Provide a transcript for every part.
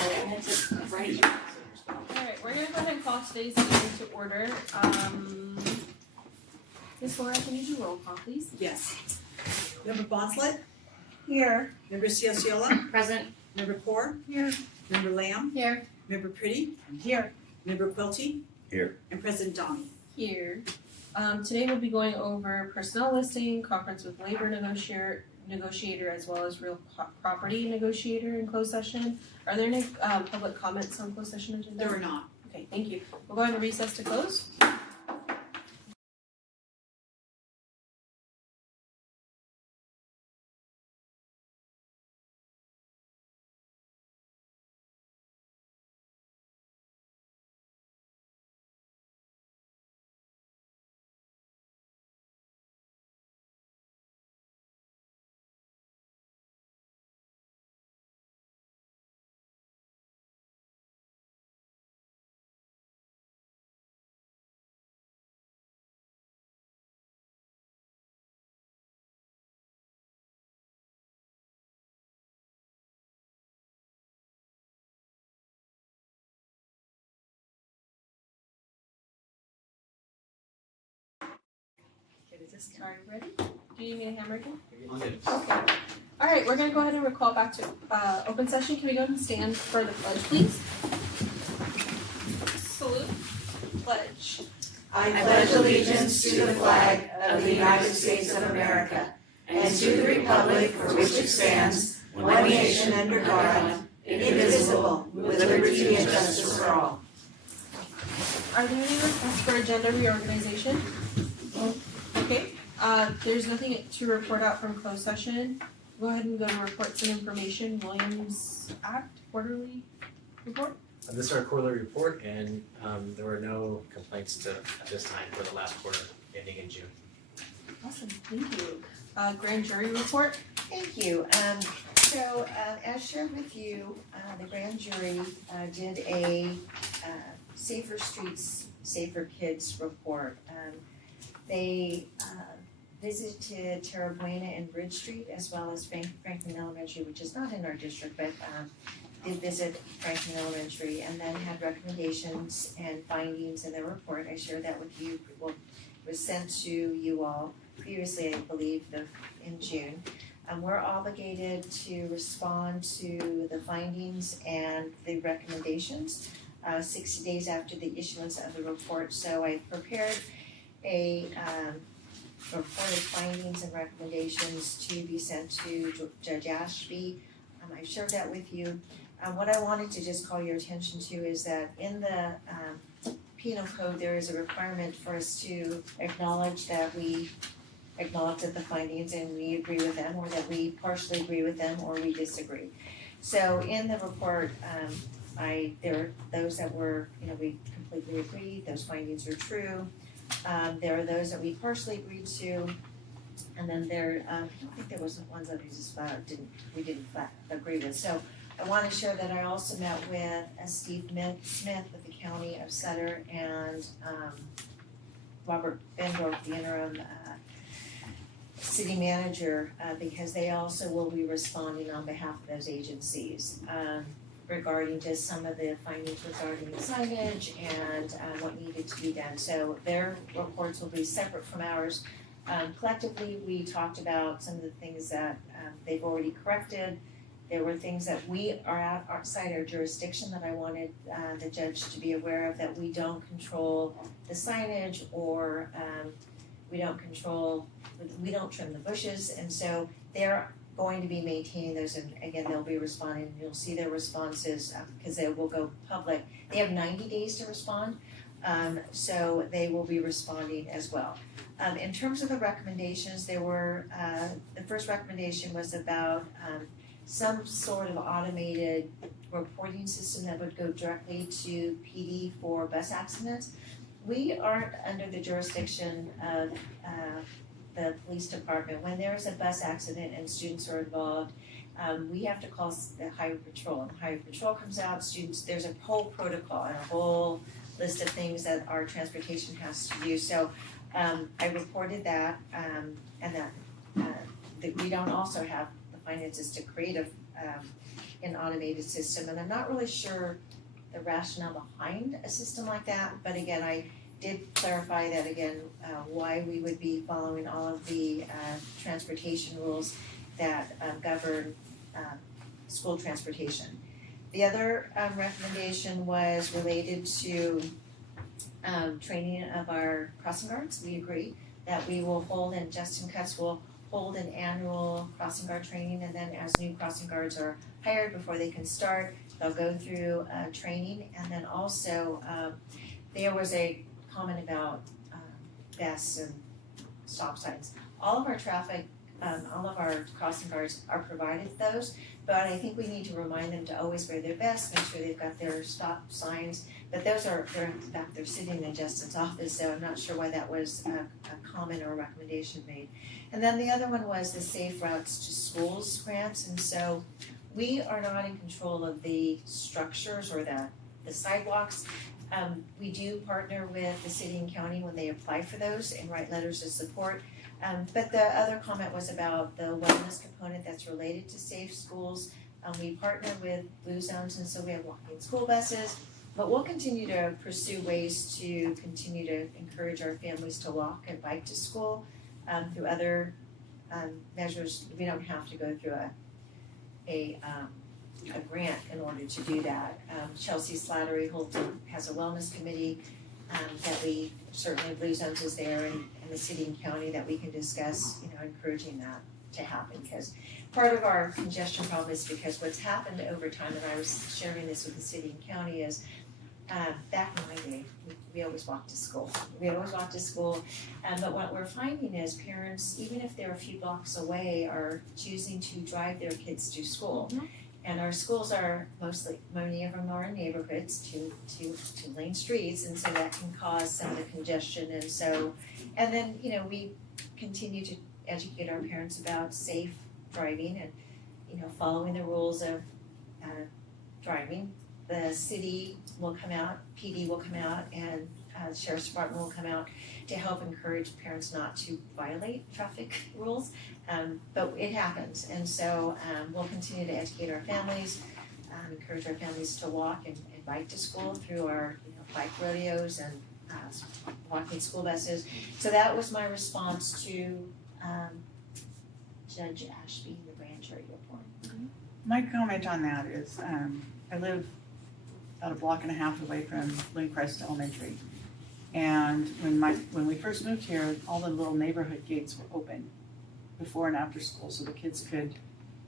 Right. Alright, we're gonna go ahead and call today's meeting to order. Ms. Laura, can you do roll call, please? Yes. Member Bonslett? Here. Member Ciacciola? Present. Member Core? Here. Member Lamb? Here. Member Pretty? Here. Member Quilty? Here. And President Donnie. Here. Today we'll be going over personnel listing, conference with labor negotiator as well as real property negotiator in closed session. Are there any public comments on closed session agenda? There are not. Okay, thank you. We'll go ahead and recess to close. Sorry, ready? Do you need a hammer again? Okay. Alright, we're gonna go ahead and recall back to open session. Can we go ahead and stand for the pledge, please? Salute. Pledge. I pledge allegiance to the flag of the United States of America and to the republic for which it stands, one nation under God, indivisible, with liberty and justice for all. Are there any requests for agenda reorganization? Okay, there's nothing to report out from closed session. Go ahead and go to reports and information, Williams Act quarterly report. This is our quarterly report, and there were no complaints at this time for the last quarter ending in June. Awesome, thank you. Grand jury report. Thank you. As shared with you, the grand jury did a Safer Streets, Safer Kids report. They visited Terra Buena and Bridge Street as well as Franklin Elementary, which is not in our district, but did visit Franklin Elementary and then had recommendations and findings in their report. I shared that with you. Well, it was sent to you all previously, I believe, in June. We're obligated to respond to the findings and the recommendations 60 days after the issuance of the report. So I prepared a report of findings and recommendations to be sent to Judge Ashby. I've shared that with you. What I wanted to just call your attention to is that in the penal code, there is a requirement for us to acknowledge that the findings and we agree with them, or that we partially agree with them, or we disagree. So in the report, there are those that were, we completely agreed, those findings are true. There are those that we partially agreed to, and then I don't think there was ones that we didn't flat agree with. So I want to share that I also met with Steve Smith with the County of Sutter and Robert Bendorf, the interim city manager, because they also will be responding on behalf of those agencies regarding just some of the findings regarding the signage and what needed to be done. So their reports will be separate from ours. Collectively, we talked about some of the things that they've already corrected. There were things that we are outside our jurisdiction that I wanted the judge to be aware of, that we don't control the signage, or we don't trim the bushes, and so they're going to be maintaining those, and again, they'll be responding, and you'll see their responses because they will go public. They have 90 days to respond, so they will be responding as well. In terms of the recommendations, there were, the first recommendation was about some sort of automated reporting system that would go directly to PD for bus accidents. We aren't under the jurisdiction of the police department. When there is a bus accident and students are involved, we have to call the highway patrol, and highway patrol comes out, there's a whole protocol and a whole list of things that our transportation has to do. So I reported that, and that we don't also have the finances to create an automated system, and I'm not really sure the rationale behind a system like that, but again, I did clarify that again, why we would be following all of the transportation rules that govern school transportation. The other recommendation was related to training of our crossing guards. We agree that we will hold, and Justin Cutts will hold an annual crossing guard training, and then as new crossing guards are hired before they can start, they'll go through training. And then also there was a comment about vests and stop signs. All of our traffic, all of our crossing guards are provided those, but I think we need to remind them to always wear their vests, make sure they've got their stop signs. But they're in fact, they're sitting in Justin's office, so I'm not sure why that was a comment or a recommendation made. And then the other one was the Safe Routes to Schools grants, and so we are not in control of the structures or the sidewalks. We do partner with the city and county when they apply for those and write letters of support. But the other comment was about the wellness component that's related to safe schools. We partner with Blue Zones, and so we have walking school buses. But we'll continue to pursue ways to continue to encourage our families to walk and bike to school through other measures. We don't have to go through a grant in order to do that. Chelsea Slattery Holton has a wellness committee that we, certainly Blue Zones is there, and the city and county that we can discuss, encouraging that to happen. Because part of our congestion problem is because what's happened over time, and I was sharing this with the city and county, is back in my day, we always walked to school. But what we're finding is parents, even if they're a few blocks away, are choosing to drive their kids to school. Mm-hmm. And our schools are many of them are in neighborhoods, two-lane streets, and so that can cause some of the congestion. And then, we continue to educate our parents about safe driving and, following the rules of driving. The city will come out, PD will come out, and the Sheriff's Department will come out to help encourage parents not to violate traffic rules. But it happens, and so we'll continue to educate our families, encourage our families to walk and bike to school through our bike rodeos and walking school buses. So that was my response to Judge Ashby, the grand jury report. My comment on that is, I live about a block and a half away from Lindcrest Elementary. And when we first moved here, all the little neighborhood gates were open before and after school, so the kids could,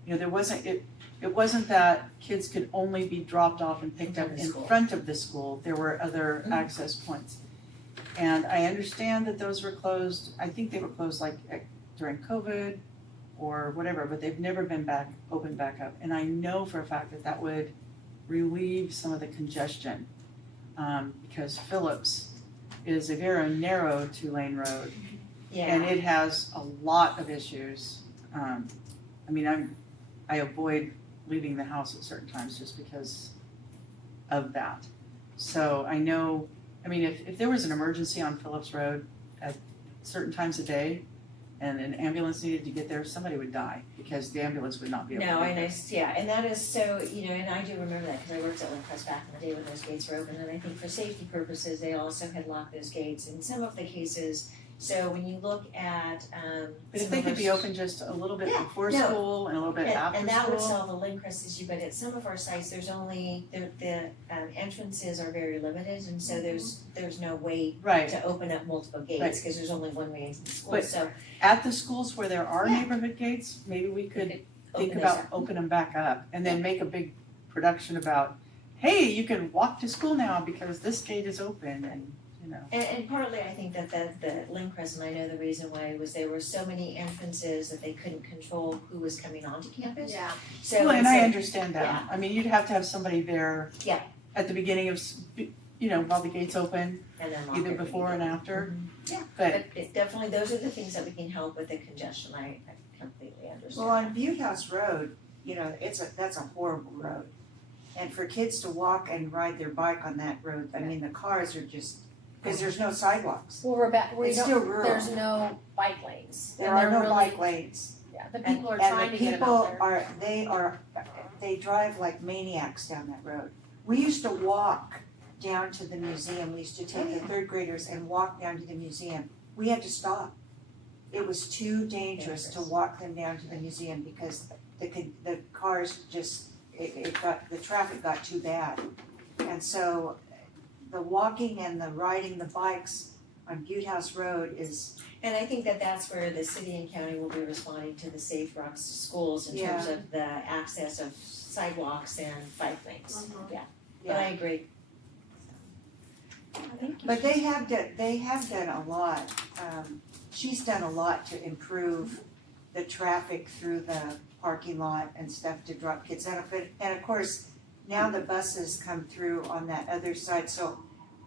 it wasn't that kids could only be dropped off and picked up in front of the school. There were other access points. And I understand that those were closed. I think they were closed during COVID or whatever, but they've never been opened back up. And I know for a fact that would relieve some of the congestion, because Phillips is a very narrow 2-lane road. Yeah. And it has a lot of issues. I avoid leaving the house at certain times just because of that. So I know, if there was an emergency on Phillips Road at certain times of day and an ambulance needed to get there, somebody would die because the ambulance would not be able to get there. And that is so, and I do remember that because I worked at Lindcrest back in the day when those gates were open, and I think for safety purposes, they also had locked those gates in some of the cases. So when you look at but if they could be open just a little bit before school and a little bit after school. And that would solve the Lindcrest issue, but at some of our sites, there's only, the entrances are very limited, and so there's no way to open up multiple gates, because there's only one way into the school. But so at the schools where there are neighborhood gates, maybe we could think about open them back up and then make a big production about, hey, you can walk to school now because this gate is open, and And partly I think that the Lindcrest, and I know the reason why, was there were so many entrances that they couldn't control who was coming onto campus. Yeah. So and I understand that. Yeah. You'd have to have somebody there at the beginning of, while the gates open, and then either before and after. Mm-hmm. Yeah, but it definitely, those are the things that we can help with the congestion. I completely understand. Well, on Butte House Road, that's a horrible road. And for kids to walk and ride their bike on that road, the cars are just, because there's no sidewalks. Well, It's still rural. There's no bike lanes. There are no bike lanes. Yeah, the And, people are and trying the to get them people out there. they drive like maniacs down that road. We used to walk down to the museum. We used to take the third graders and walk down to the museum. We had to stop. It was too dangerous to walk them down to the museum because the cars just, the traffic got too bad. And so the walking and the riding the bikes on Butte House Road is, And I think that that's where the city and county will be responding to the Safe Routes to Schools in terms of the access of sidewalks and bike lanes. Mhm. But I agree. Thank you. but they have done a lot. She's done a lot to improve the traffic through the parking lot and stuff to drop kids out of it. And of course, now the buses come through on that other side, so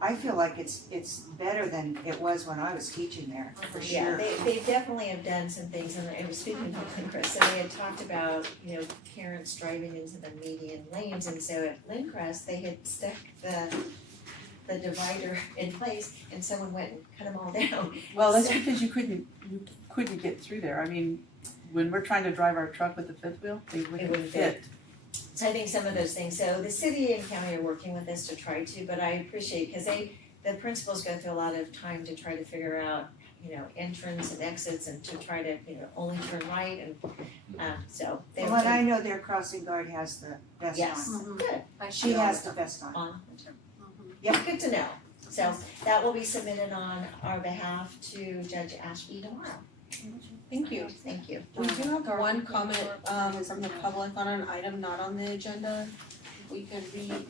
I feel like it's better than it was when I was teaching there, for Yeah, sure. they definitely have done some things, and I was speaking to Lindcrest, and they had talked about, parents driving into the median lanes, and so at Lindcrest, they had stuck the divider in place, and someone went and cut them all down. Well, that's because you couldn't get through there. I mean, when we're trying to drive our truck with the fifth wheel, they wouldn't wouldn't fit. So I think some of those things, so the city and county are working with this to try to, but I appreciate, because the principals go through a lot of time to try to figure out, entrance and exits and to try to, only turn right and, so. they Well, and I know their crossing guard has the vest Yes, on. good. She has the vest on. Yeah, good to know. So that will be submitted on our behalf to Judge Ashby tomorrow. Thank you. Thank you. We do have one comment from the public on an item not on the agenda. We could read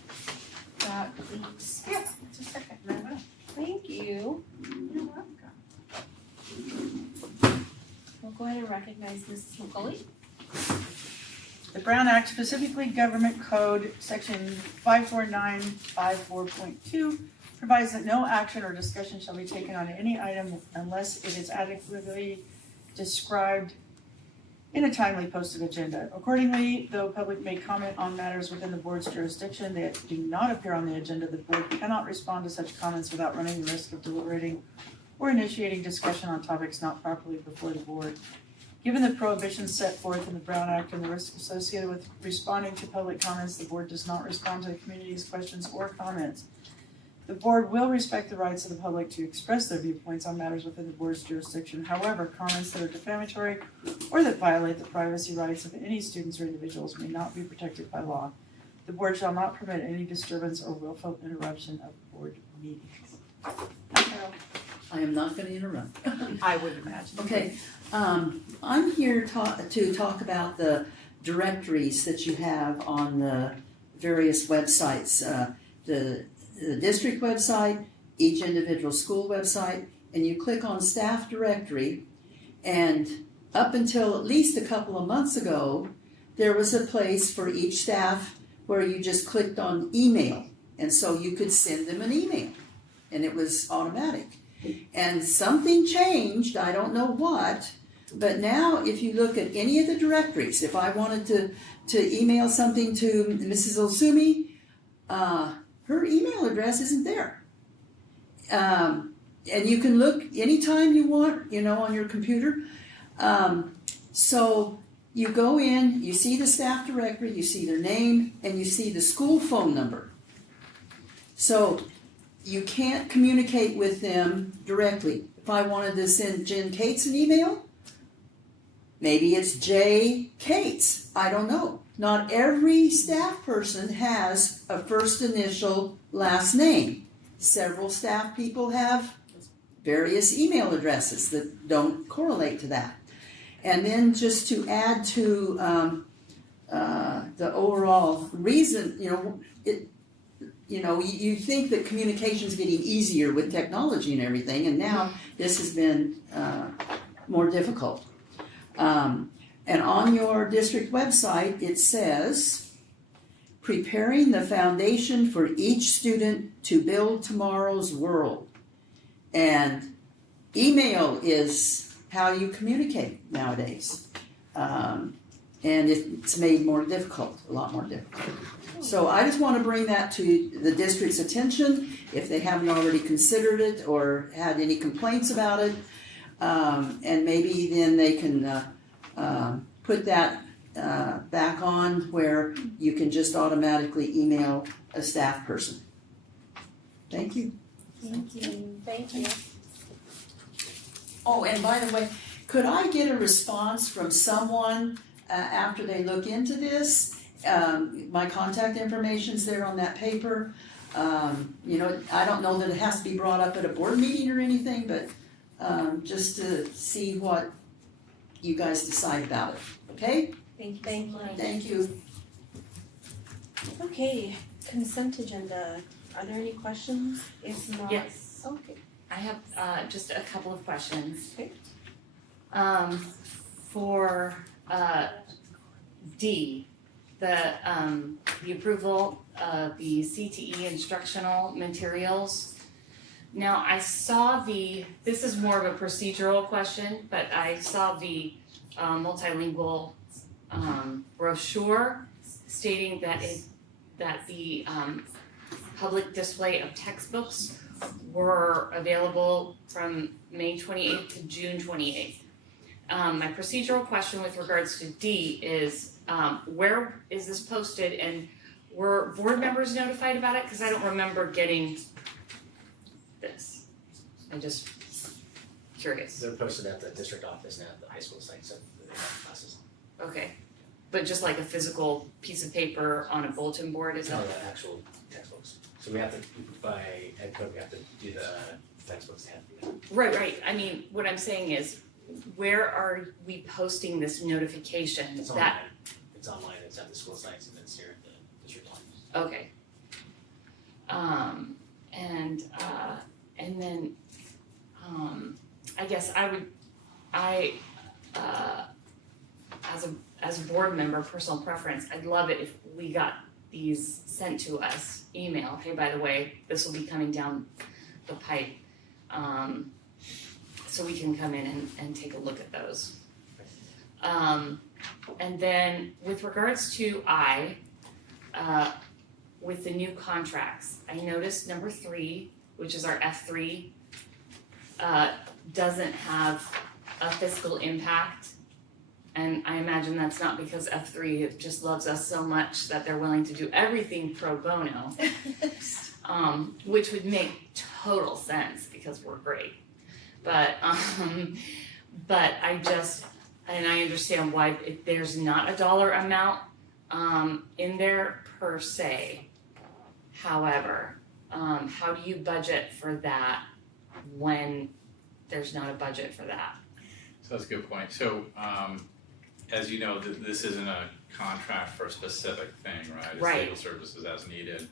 that, please. Yeah, just a second. Very well. Thank you. You're welcome. We'll go ahead and recognize Mrs. McCauley. The Brown Act, specifically Government Code, Section 54954.2, provides that no action or discussion shall be taken on any item unless it is adequately described in a timely posted agenda. Accordingly, though public may comment on matters within the board's jurisdiction that do not appear on the agenda, the board cannot respond to such comments without running the risk of deliberating or initiating discussion on topics not properly before the board. Given the prohibitions set forth in the Brown Act and the risks associated with responding to public comments, the board does not respond to the community's questions or comments. The board will respect the rights of the public to express their viewpoints on matters within the board's jurisdiction. However, comments that are defamatory or that violate the privacy rights of any students or individuals may not be protected by law. The board shall not permit any disturbance or willful interruption of board meetings. I am not gonna interrupt. I would imagine. Okay, I'm here to talk about the directories that you have on the various websites. The district website, each individual school website, and you click on staff directory, and up until at least a couple of months ago, there was a place for each staff where you just clicked on email, and so you could send them an email, and it was automatic. And something changed, I don't know what, but now if you look at any of the directories, if I wanted to email something to Mrs. Osumi, her email address isn't there. And you can look anytime you want, on your computer. So you go in, you see the staff directory, you see their name, and you see the school phone number. So you can't communicate with them directly. If I wanted to send Jen Cates an email, maybe it's J. Cates. I don't know. Not every staff person has a first initial last name. Several staff people have various email addresses that don't correlate to that. And then just to add to the overall reason, you think that communication is getting easier with technology and everything, and now this has been more difficult. And on your district website, it says, preparing the foundation for each student to build tomorrow's world. And email is how you communicate nowadays. And it's made more difficult, a lot more difficult. So I just want to bring that to the district's attention, if they haven't already considered it or had any complaints about it. And maybe then they can put that back on where you can just automatically email a staff person. Thank you. Thank you. Thank you. Oh, and by the way, could I get a response from someone after they look into this? My contact information's there on that paper. You know, I don't know that it has to be brought up at a board meeting or anything, but just to see what you guys decide about it, okay? Thank you. Thank you. Thank you. Okay, consent agenda. Are there any questions? If not, Yes. okay. I have just a couple of questions. Okay. For D, the approval of the CTE instructional materials. Now, I saw this is more of a procedural question, but I saw the multilingual brochure stating that the public display of textbooks were available from May 28th to June 28th. My procedural question with regards to D is, where is this posted and were board members notified about it? Because I don't remember getting this. I'm just curious. They're posted at the district office now at the high school site, so they have classes. Okay. But just like a physical piece of paper on a bulletin board, is No, that? the actual textbooks. So we have to, by ed code, we have to do the textbooks, they have to be done. Right. I mean, what I'm saying is, where are we posting this notification It's that? online, it's online, it's at the school sites and it's here at the district office. Okay. And then, I guess as a board member, personal preference, I'd love it if we got these sent to us, email, hey, by the way, this will be coming down the pipe. So we can come in and take a look at those. And then with regards to with the new contracts, I noticed number 3, which is our F3, doesn't have a fiscal impact. And I imagine that's not because F3 just loves us so much that they're willing to do everything pro bono, which would make total sense because we're great. But I just, and I understand why there's not a dollar amount in there per se. However, how do you budget for that when there's not a budget for that? So that's a good point. So, as you know, this isn't a contract for a specific thing, right? It's Right. legal services as needed.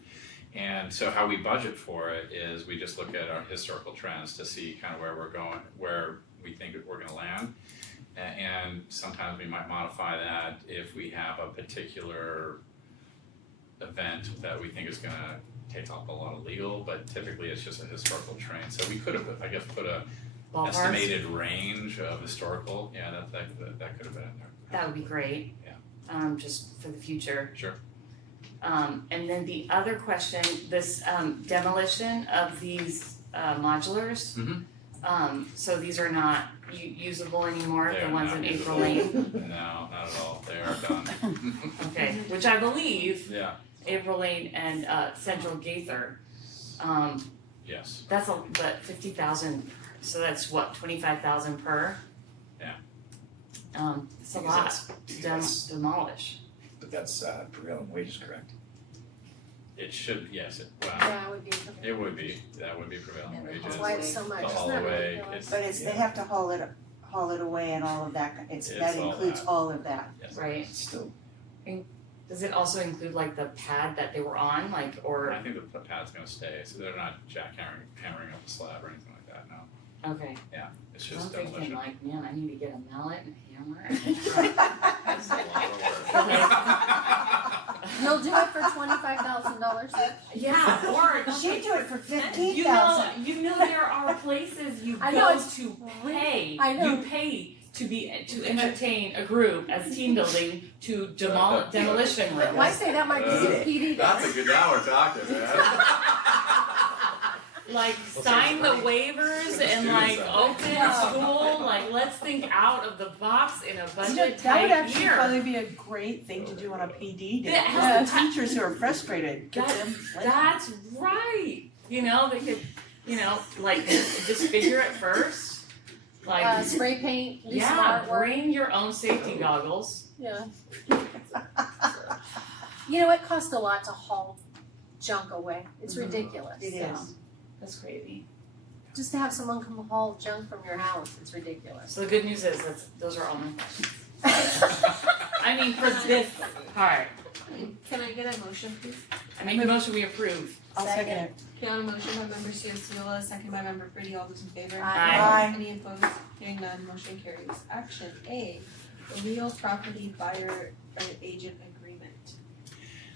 And so how we budget for it is we just look at our historical trends to see kind of where we're going, where we think we're gonna land. And sometimes we might modify that if we have a particular event that we think is gonna take up a lot of legal, but typically it's just a historical trend. So we could have, I guess, put a Ballparks? estimated range of historical, yeah, that could have been in there. That would be great. Yeah. Just for the future. Sure. And then the other question, this demolition of these modulars. Mhm. So these are not usable anymore, They the are ones not in usable. April Lane? No, not at all, they are done. Okay, which I believe Yeah, April Lane and Central Gaither, yes, that's but 50,000, so that's what, 25,000 per? Yeah. It's a lot to demolish. But that's prevailing wages, correct? it should, yes, well, Yeah, it would be. it would be, that would be prevailing wages. That's why it's so much, The isn't haul that away, ridiculous? But it's, they have to haul it away and all of that, It's that all includes that. all of that. Yes. Right. It's still, Does it also include like the pad that they were on, like, or, I think the pad's gonna stay, so they're not hammering up a slab or anything like that, no, okay. it's I'm just thinking demolition. like, man, I need to get a mallet and a hammer and a truck. That's a lot of work. You'll do it for $25,000. Yeah, or She'd do it for $15,000. you know there are places you I know, go it's to pay. I know. You pay to entertain a group as team building to demolition rooms. Might say that might be some PD. That's a good, now we're talking, man. like We'll sign save the some money. waivers and like open school, like let's think out of the box in a budget That would tight actually year. probably be a great thing to do on a PD day. Yeah. For the teachers who are frustrated. Get That- them like- That's right, you know, they could, you know, like disfigure it first, like, Spray paint, do some yeah, artwork. bring your own safety goggles. Yeah. You know, it costs a lot to haul junk away. It's ridiculous. It Yeah. is. That's crazy. Just to have someone come haul junk from your house, it's ridiculous. So the good news is those are all my questions. I mean, for this part, Can I get a motion, please? I make a motion we approve. I'll second it. Okay, on a motion by member Ciola, second by member Pretty, all those in favor? Aye. Any opposed? Hearing none, motion carries. Action A, real property buyer or agent agreement.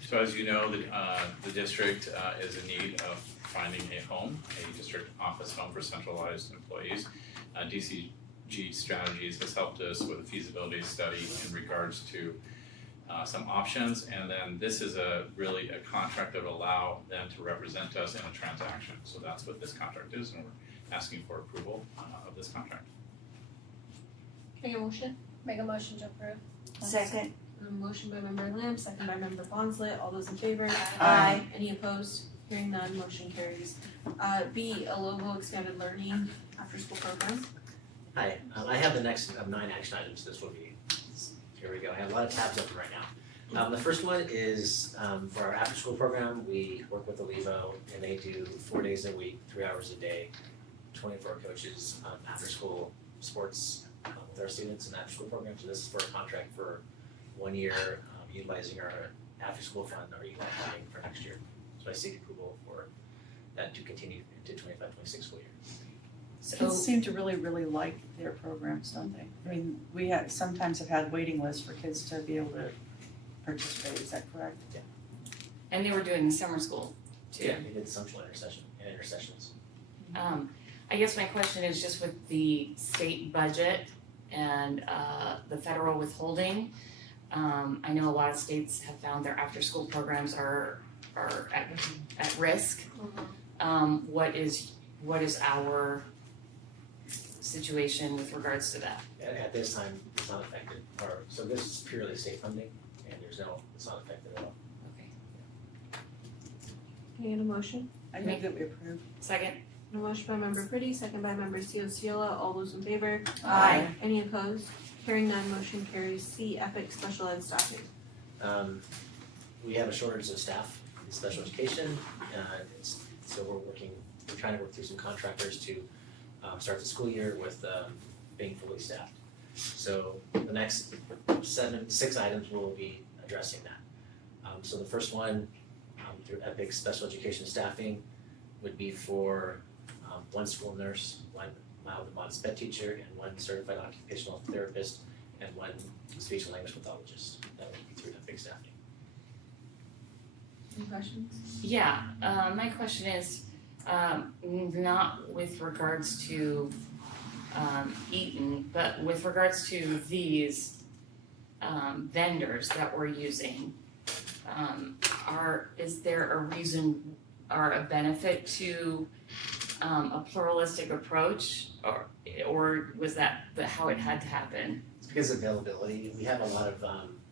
So as you know, the district is in need of finding a home, a district office home for centralized employees. DCG Strategies has helped us with a feasibility study in regards to some options, and then this is really a contract that will allow them to represent us in a transaction. So that's what this contract is, and we're asking for approval of this contract. Can I get a motion? Make a motion to approve. Second. A motion by member Lamb, second by member Bonsley, all those in favor? Aye. Any opposed? Hearing none, motion carries. B, a Lobo Extended Learning After School Program. Hi, I have the next 9 action items. This will be, here we go. I have a lot of tabs open right now. The first one is for our after school program. We work with the Levo and they do 4 days a week, 3 hours a day, 24 coaches after school sports with our students in the after school program. So this is for a contract for 1 year, utilizing our after school fund or ELAC funding for next year. So I seek approval for that to continue into 25-26 school year. Kids seem to really, really like their programs, don't they? I mean, we sometimes have had waiting lists for kids to be able to participate, is that correct? And they were doing summer school too. Yeah, we did social intercession and intercessions. I guess my question is just with the state budget and the federal withholding. I know a lot of states have found their after-school programs are at risk. What is our situation with regards to that? At this time, it's not affected, so this is purely state funding, and it's not affected at all. Okay. Can I get a motion? I move that we approve. Second? A motion by member Pretty, second by member Ciola, all those in favor? Aye. Any opposed? Hearing none, motion carries. C, Epic Special Ed Staffing. We have a shortage of staff in special education, so we're trying to work through some contractors to start the school year with being fully staffed. So the next 6 items will be addressing that. So the first one, through Epic Special Education Staffing, would be for 1 school nurse, 1 mild and modest pet teacher, and 1 certified occupational therapist, and 1 speech and language pathologist. That would be through Epic Staffing. Any questions? Yeah, my question is, not with regards to Eaton, but with regards to these vendors that we're using, is there a reason or a benefit to a pluralistic approach, or was that how it had to happen? It's because of availability. We have a lot of,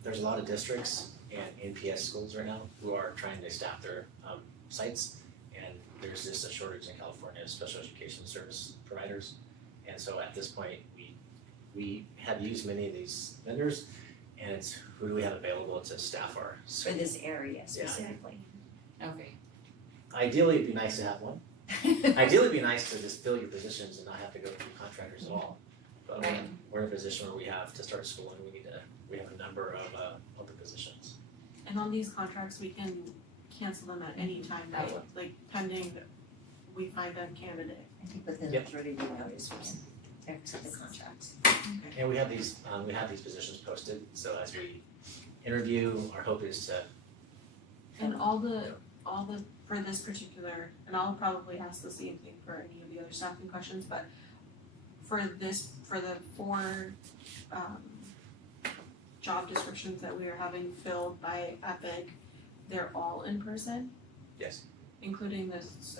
there's a lot of districts and NPS schools right now who are trying to staff their sites, and there's just a shortage in California of special education service providers. And so at this point, we have used many of these vendors, and it's who do we have available to staff our For schools. this area specifically. Okay. Ideally, it'd be nice to have one. Ideally, it'd be nice to just fill your positions and not have to go through contractors at all. But Right. we're in a position where we have to start school and we have a number of open positions. And on these contracts, we can cancel them at any time, right? Like pending, we find a candidate. I think within Yep. 30-day notice, we can accept the contracts. And we have these positions posted, so as we interview, our hope is to. And for this particular, and I'll probably ask the same thing for any of the other staffing questions, but for the 4 job descriptions that we are having filled by Epic, they're all in person, Yes. including this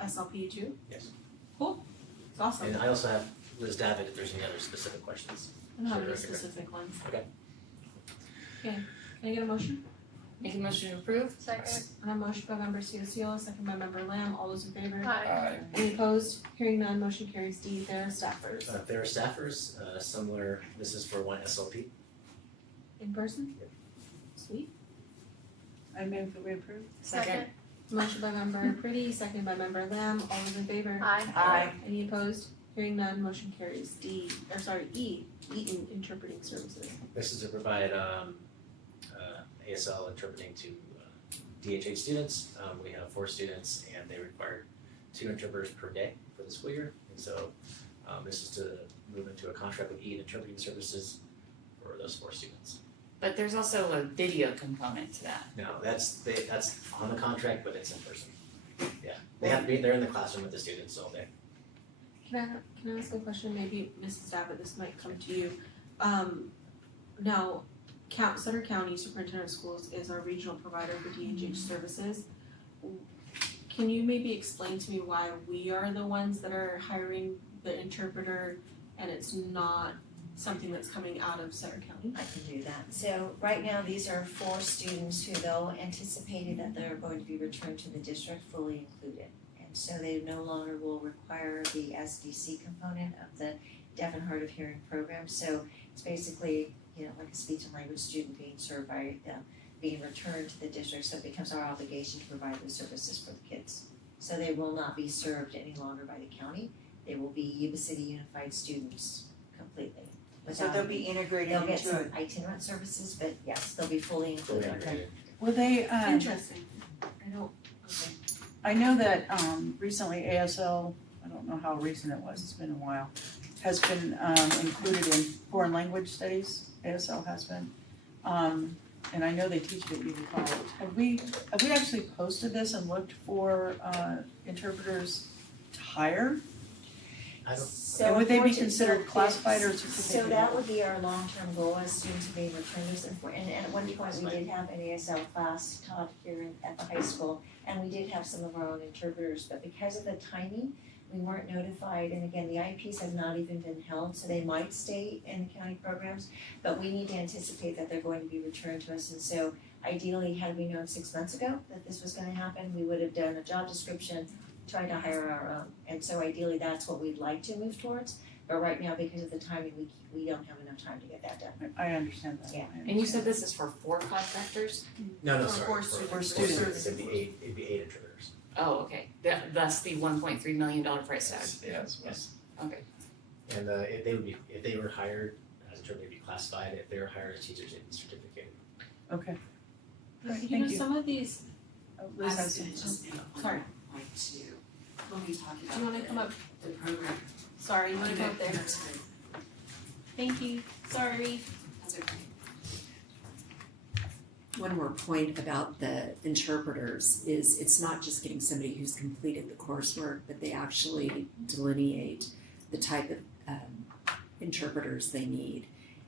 SLP too? Yes. Cool, it's awesome. And I also have Liz David if there's any other specific questions. I don't have any Sure. specific ones. Okay. Okay, can I get a motion? Make a motion to approve? Second. I have a motion by member Ciosio, second by member Lamb, all those in favor? Aye. Any opposed? Hearing none, motion carries. D, there are staffers. There are staffers, similar, this is for one SLP. In person? Yep. Sweet. I move that we approve. Second. Motion by member Pretty, second by member Lamb, all those in favor? Aye. Any opposed? Hearing none, motion carries. E, Eaton Interpreting Services. This is to provide ASL interpreting to DHH students. We have 4 students and they require 2 interpreters per day for the school year. And so this is to move into a contract with Eaton Interpreting Services for those 4 students. But there's also a video component to that. No, that's on the contract, but it's in person. Yeah, they have to be, they're in the classroom with the students all day. Can I ask a question? Maybe Mrs. Abbott, this might come to you. Now, Sutter County Superintendent of Schools is our regional provider for DHH services. Can you maybe explain to me why we are the ones that are hiring the interpreter and it's not something that's coming out of Sutter County? I can do that. So right now, these are 4 students who though anticipated that they're going to be returned to the district fully included. And so they no longer will require the SDC component of the deaf and hard of hearing program. So it's basically, like a speech and language student being served by, being returned to the district. So it becomes our obligation to provide those services for the kids. So they will not be served any longer by the county. They will be Yuba City Unified students completely. So they'll be integrated They'll get into some it. itinerant services, but yes, they'll be fully Fully included. integrated. Will they, Interesting. I don't, okay. I know that recently ASL, I don't know how recent it was, it's been a while, has been included in foreign language studies, ASL has been. And I know they teach it at UV College. Have we actually posted this and looked for interpreters to hire? I don't, So And would they be unfortunately- considered so classified or So certificated? that would be our long-term goal as students are being returned as and at one point we did have an ASL class taught here at the high school, and we did have some of our own interpreters, but because of the timing, we weren't notified, and again, the IEPs have not even been held, so they might stay in county programs, but we need to anticipate that they're going to be returned to us, and so ideally, had we known 6 months ago that this was gonna happen, we would have done a job description, tried to hire our own, and so ideally, that's what we'd like to move towards, but right now, because of the timing, we don't have enough time to get that done. I understand that. Yeah. I And you said understand. this is for 4 contractors? no, For sorry. 4 For students. students, it'd be 8 interpreters. Oh, okay. Thus the $1.3 million price tag. Yes. Yes. Okay. And if they were hired as interpreters, they'd be classified. If they were hired as teachers, they'd be certificated. Okay. Great, You thank know, you. some of these, Oh, Liz has some. sorry, Like to, when we talk do about you wanna come up? the program. Sorry, you wanna come up there? That's fine. Thank you, sorry. That's okay. One more point about the interpreters is it's not just getting somebody who's completed the coursework, but they actually delineate the type of interpreters they need.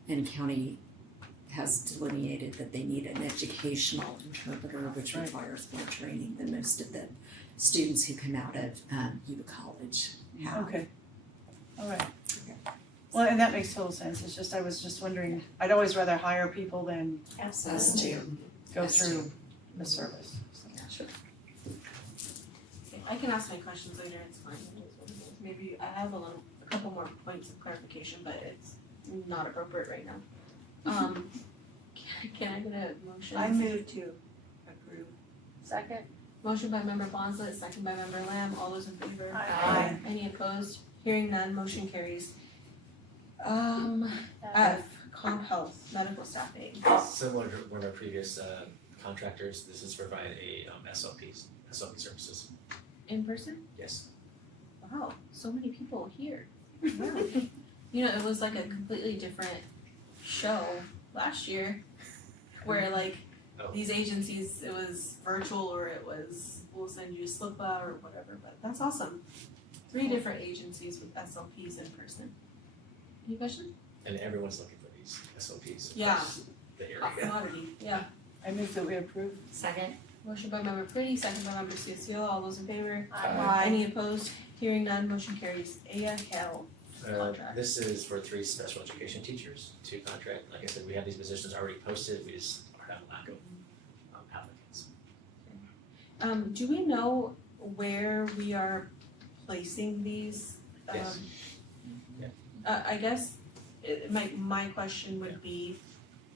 And county has delineated that they need an educational interpreter, which requires more training than most of the students who come out of Yuba College have. Okay, all right. Well, and that makes total sense, it's just, I was just wondering, I'd always rather hire people than Us too. go Us through too. the service. Okay, I can ask my questions later, it's fine, it is what it is. Maybe I have a couple more points of clarification, but it's not appropriate right now. Can I get a motion? I move to approve. Second. Motion by member Bonzlet, second by member Lamb, all those in favor? Aye. Any opposed? Hearing none, motion carries. F, Comp Health, medical staffing. Similar to one of our previous contractors, this is to provide a SLP services. In person? Yes. Wow, so many people here. Wow. You know, it was like a completely different show last year where like Oh. these agencies, it was virtual or it was, we'll send you a slipper or whatever, but that's awesome. 3 different agencies with SLPs in person. Any questions? And everyone's looking for these SLPs Yeah. across the area. Commodity, yeah. I move that we approve. Second. Motion by member Pretty, second by member Cecile, all those in favor? Aye. Any opposed? Hearing none, motion carries. Aya Cal. Contract. This is for 3 special education teachers to contract. Like I said, we have these positions already posted, we just have a lack of applicants. Do we know where we are placing these? Yes. Yeah. I guess my question would be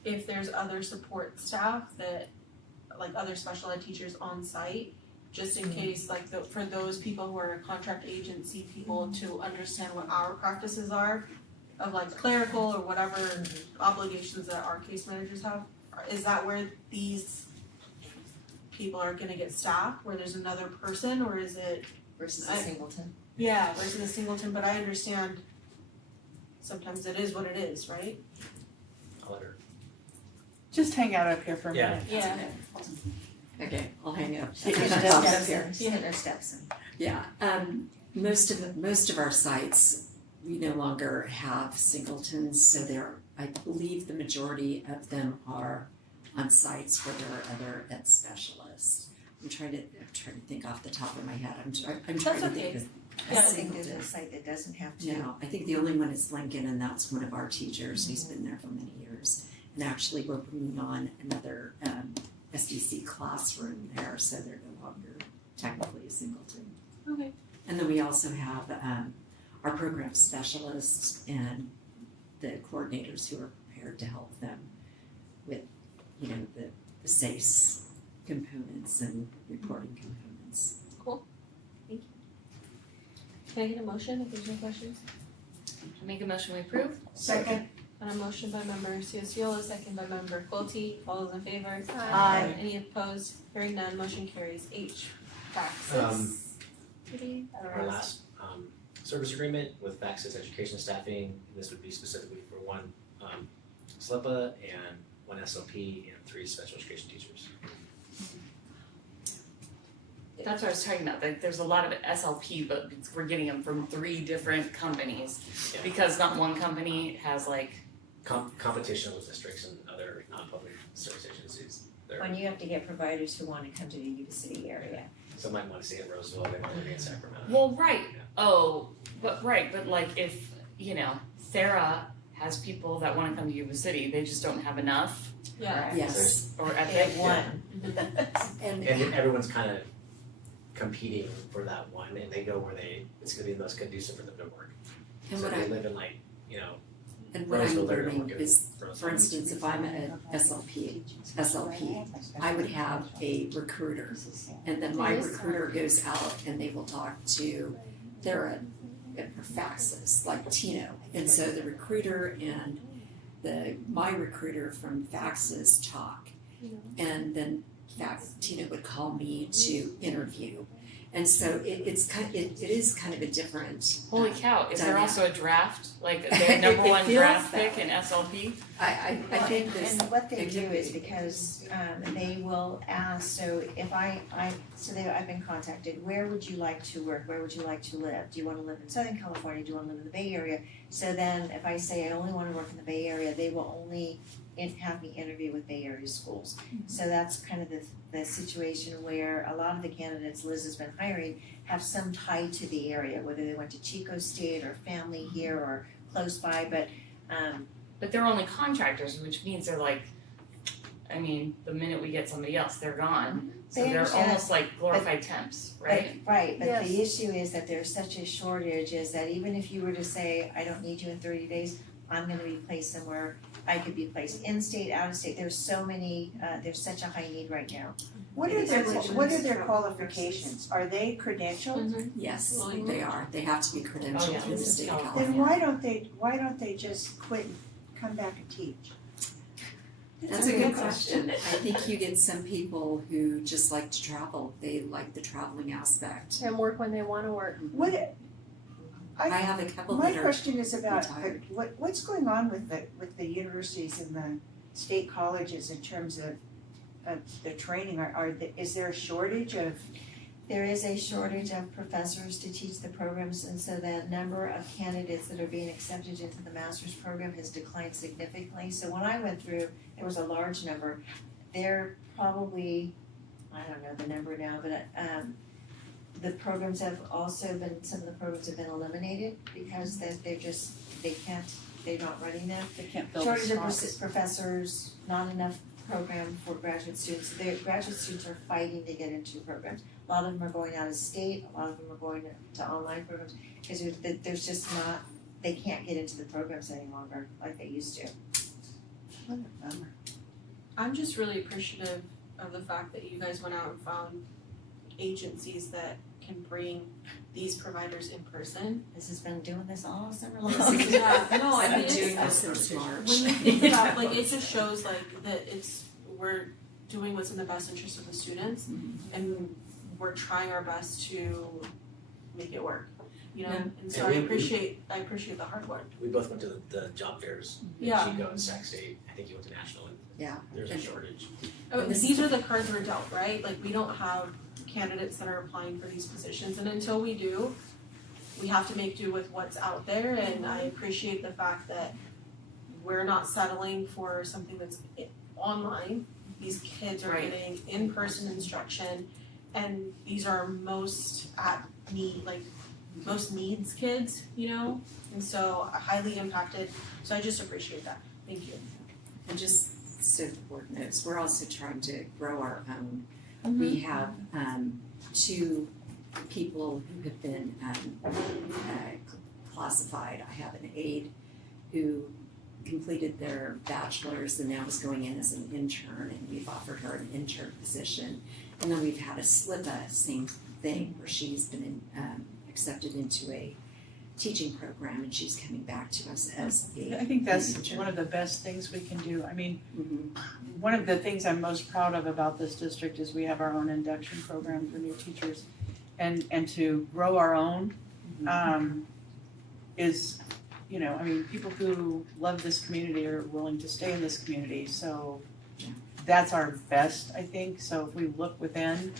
if there's other support staff that, like other special ed teachers on site, just in case, like for those people who are contract agency people to understand what our practices are of like clerical or whatever obligations that our case managers have. Is that where these people are gonna get staffed, where there's another person, or is it? Versus a singleton. Yeah, versus a singleton, but I understand sometimes it is what it is, right? I'll let her. Just hang out up here for a Yeah. minute. Yeah. Okay, I'll hang up. She's Up steps here. in, she's getting her steps in. Yeah, most of our sites, we no longer have singletons, so I believe the majority of them are on sites where there are other ed specialists. I'm trying to think off the top of my head, I'm trying to think of I Yeah, think there's a site that doesn't have to. No, I think the only one is Lincoln, and that's one of our teachers who's been there for many years. And actually, we're bringing on another SDC classroom there, so they're no longer technically a singleton. Okay. And then we also have our program specialists and the coordinators who are prepared to help them with, the SACE components and reporting components. Can I get a motion if there's no questions? Make a motion, we approve? Second. And a motion by member Ciocio, second by member Quilty, all those in favor? Aye. Any opposed? Hearing none, motion carries. H, faxes. Pretty, I don't Our know. last service agreement with Faxis Education Staffing, this would be specifically for 1 SLEPA and 1 SLP and 3 special education teachers. That's what I was talking about, like, there's a lot of SLP, but we're getting them from 3 different companies. Yeah. Because not one company has like, Competition with districts and other non-public service agencies. When you have to get providers who wanna come to the Yuba City area. Some might want to see it in Roseville, they might want to be in Sacramento. well, right, but like if, Sarah has people that wanna come to Yuba City, they just don't have enough, Yeah. Yes, or They Epic. have one. and And everyone's kind of competing for that one, and they go where it's going to be the most conducive for them to work. and So what they I live in and what I'm Roseville, they're learning working is, Roseville. for instance, if I'm an SLP, I would have a recruiter, and then my recruiter goes out and they will talk to their faxes, like Tino, and so the recruiter and my recruiter from faxes talk, and then Tina would call me to interview, and so it is kind of a different. Holy cow, is there dynamic. also a draft, like their number It one feels draft that pick in SLP? I think this. And what they it do could is be. because they will ask, so if I've been contacted, where would you like to work, where would you like to live? Do you wanna live in Southern California, do you wanna live in the Bay Area? So then if I say I only wanna work in the Bay Area, they will only have me interview with Bay Area schools. So that's kind of the situation where a lot of the candidates Liz has been hiring have some tie to the area, whether they went to Chico State or family here or close by, But they're only contractors, which means they're like, the minute we get somebody else, they're gone. So They they're understand, almost like glorified temps, right? But the issue is that there's such a shortage is that even if you were to say, I don't need you in 30 days, I'm gonna be placed somewhere, I could be placed in-state, out-of-state, there's so many, there's such a high need right now. What are their qualifications? Are they credentialed? Yes, they are. They have to be credentialed yeah, in the this is state of California. California. Then why don't they just quit and come back and teach? That's a good question. I think you get some people who just like to travel. They like the traveling aspect. And work when they wanna work. I have a couple My that are question is about retired. what's going on with the universities and the state colleges in terms of the training? Is there a shortage of? There is a shortage of professors to teach the programs, and so the number of candidates that are being accepted into the master's program has declined significantly. So when I went through, there was a large number. They're probably I don't know the number now, but the programs have also been, some of the programs have been eliminated because they're not running them. They can't fill the Shortage of spots. professors, not enough program for graduate students. The graduate students are fighting to get into programs. A lot of them are going out of state, a lot of them are going to online programs, because there's just not, they can't get into the programs any longer like they used to. What a bummer. I'm just really appreciative of the fact that you guys went out and found agencies that can bring these providers in person. This has been doing this all summer long. Yeah, no, I I've mean, been doing it's, this since March. when you think about, like, it just shows like that we're doing what's in the best interest of the students, and we're trying our best to make it work, you know, and so Yeah, I appreciate the hard work. We both went to the job fairs in Yeah. Chico and Sac State. I think you went to National, and Yeah. there's a shortage. Oh, This- these are the cards we're dealt, right? Like, we don't have candidates that are applying for these positions, and until we do, we have to make do with what's out there, and I appreciate the fact that we're not settling for something that's online. These kids are Right. getting in-person instruction, and these are most at need, like, most needs kids, you know? And so highly impacted, so I just appreciate that. Thank you. And just so the board knows, we're also trying to grow our own. We have two people who have been classified. I have an aide who completed their bachelor's and now is going in as an intern, and we've offered her an intern position. And then we've had a SLIPA, same thing, where she's been accepted into a teaching program, and she's coming back to us as I think that's teacher. one of the best things we can do. I mean, Mhm. one of the things I'm most proud of about this district is we have our own induction program for new teachers. And to grow our own, is, you know, I mean, people who love this community are willing to stay in this community, so that's our best, I think. So if we look within,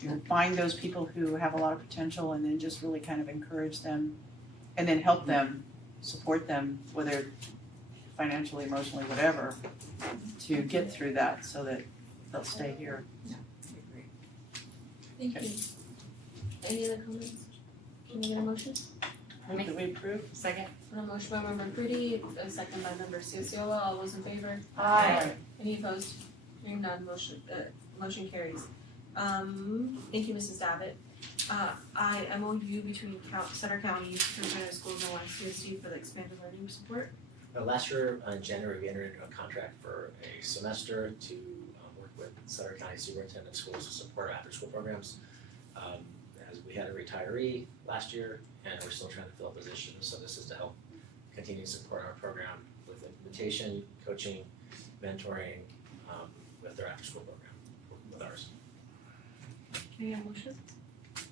you know, find those people who have a lot of potential and then just really kind of encourage them and then help them, support them, whether financially, emotionally, whatever, to get through that so that they'll stay here. Thank you. Any other comments? Can we get a motion? Move that we approve? Second? A motion by member Pretty, a second by member Ciaciola, all those in favor? Aye. Any opposed? Hearing none, motion carries. Thank you, Mrs. Davitt. I MOU between Sutter County, Superintendent of Schools and YCUSD for the expanded learning support. Last year, in January, we entered into a contract for a semester to work with Sutter County Superintendent of Schools to support our after-school programs. As we had a retiree last year, and we're still trying to fill a position, so this is to help continue to support our program with implementation, coaching, mentoring, with their after-school program, with ours. Can I get a motion?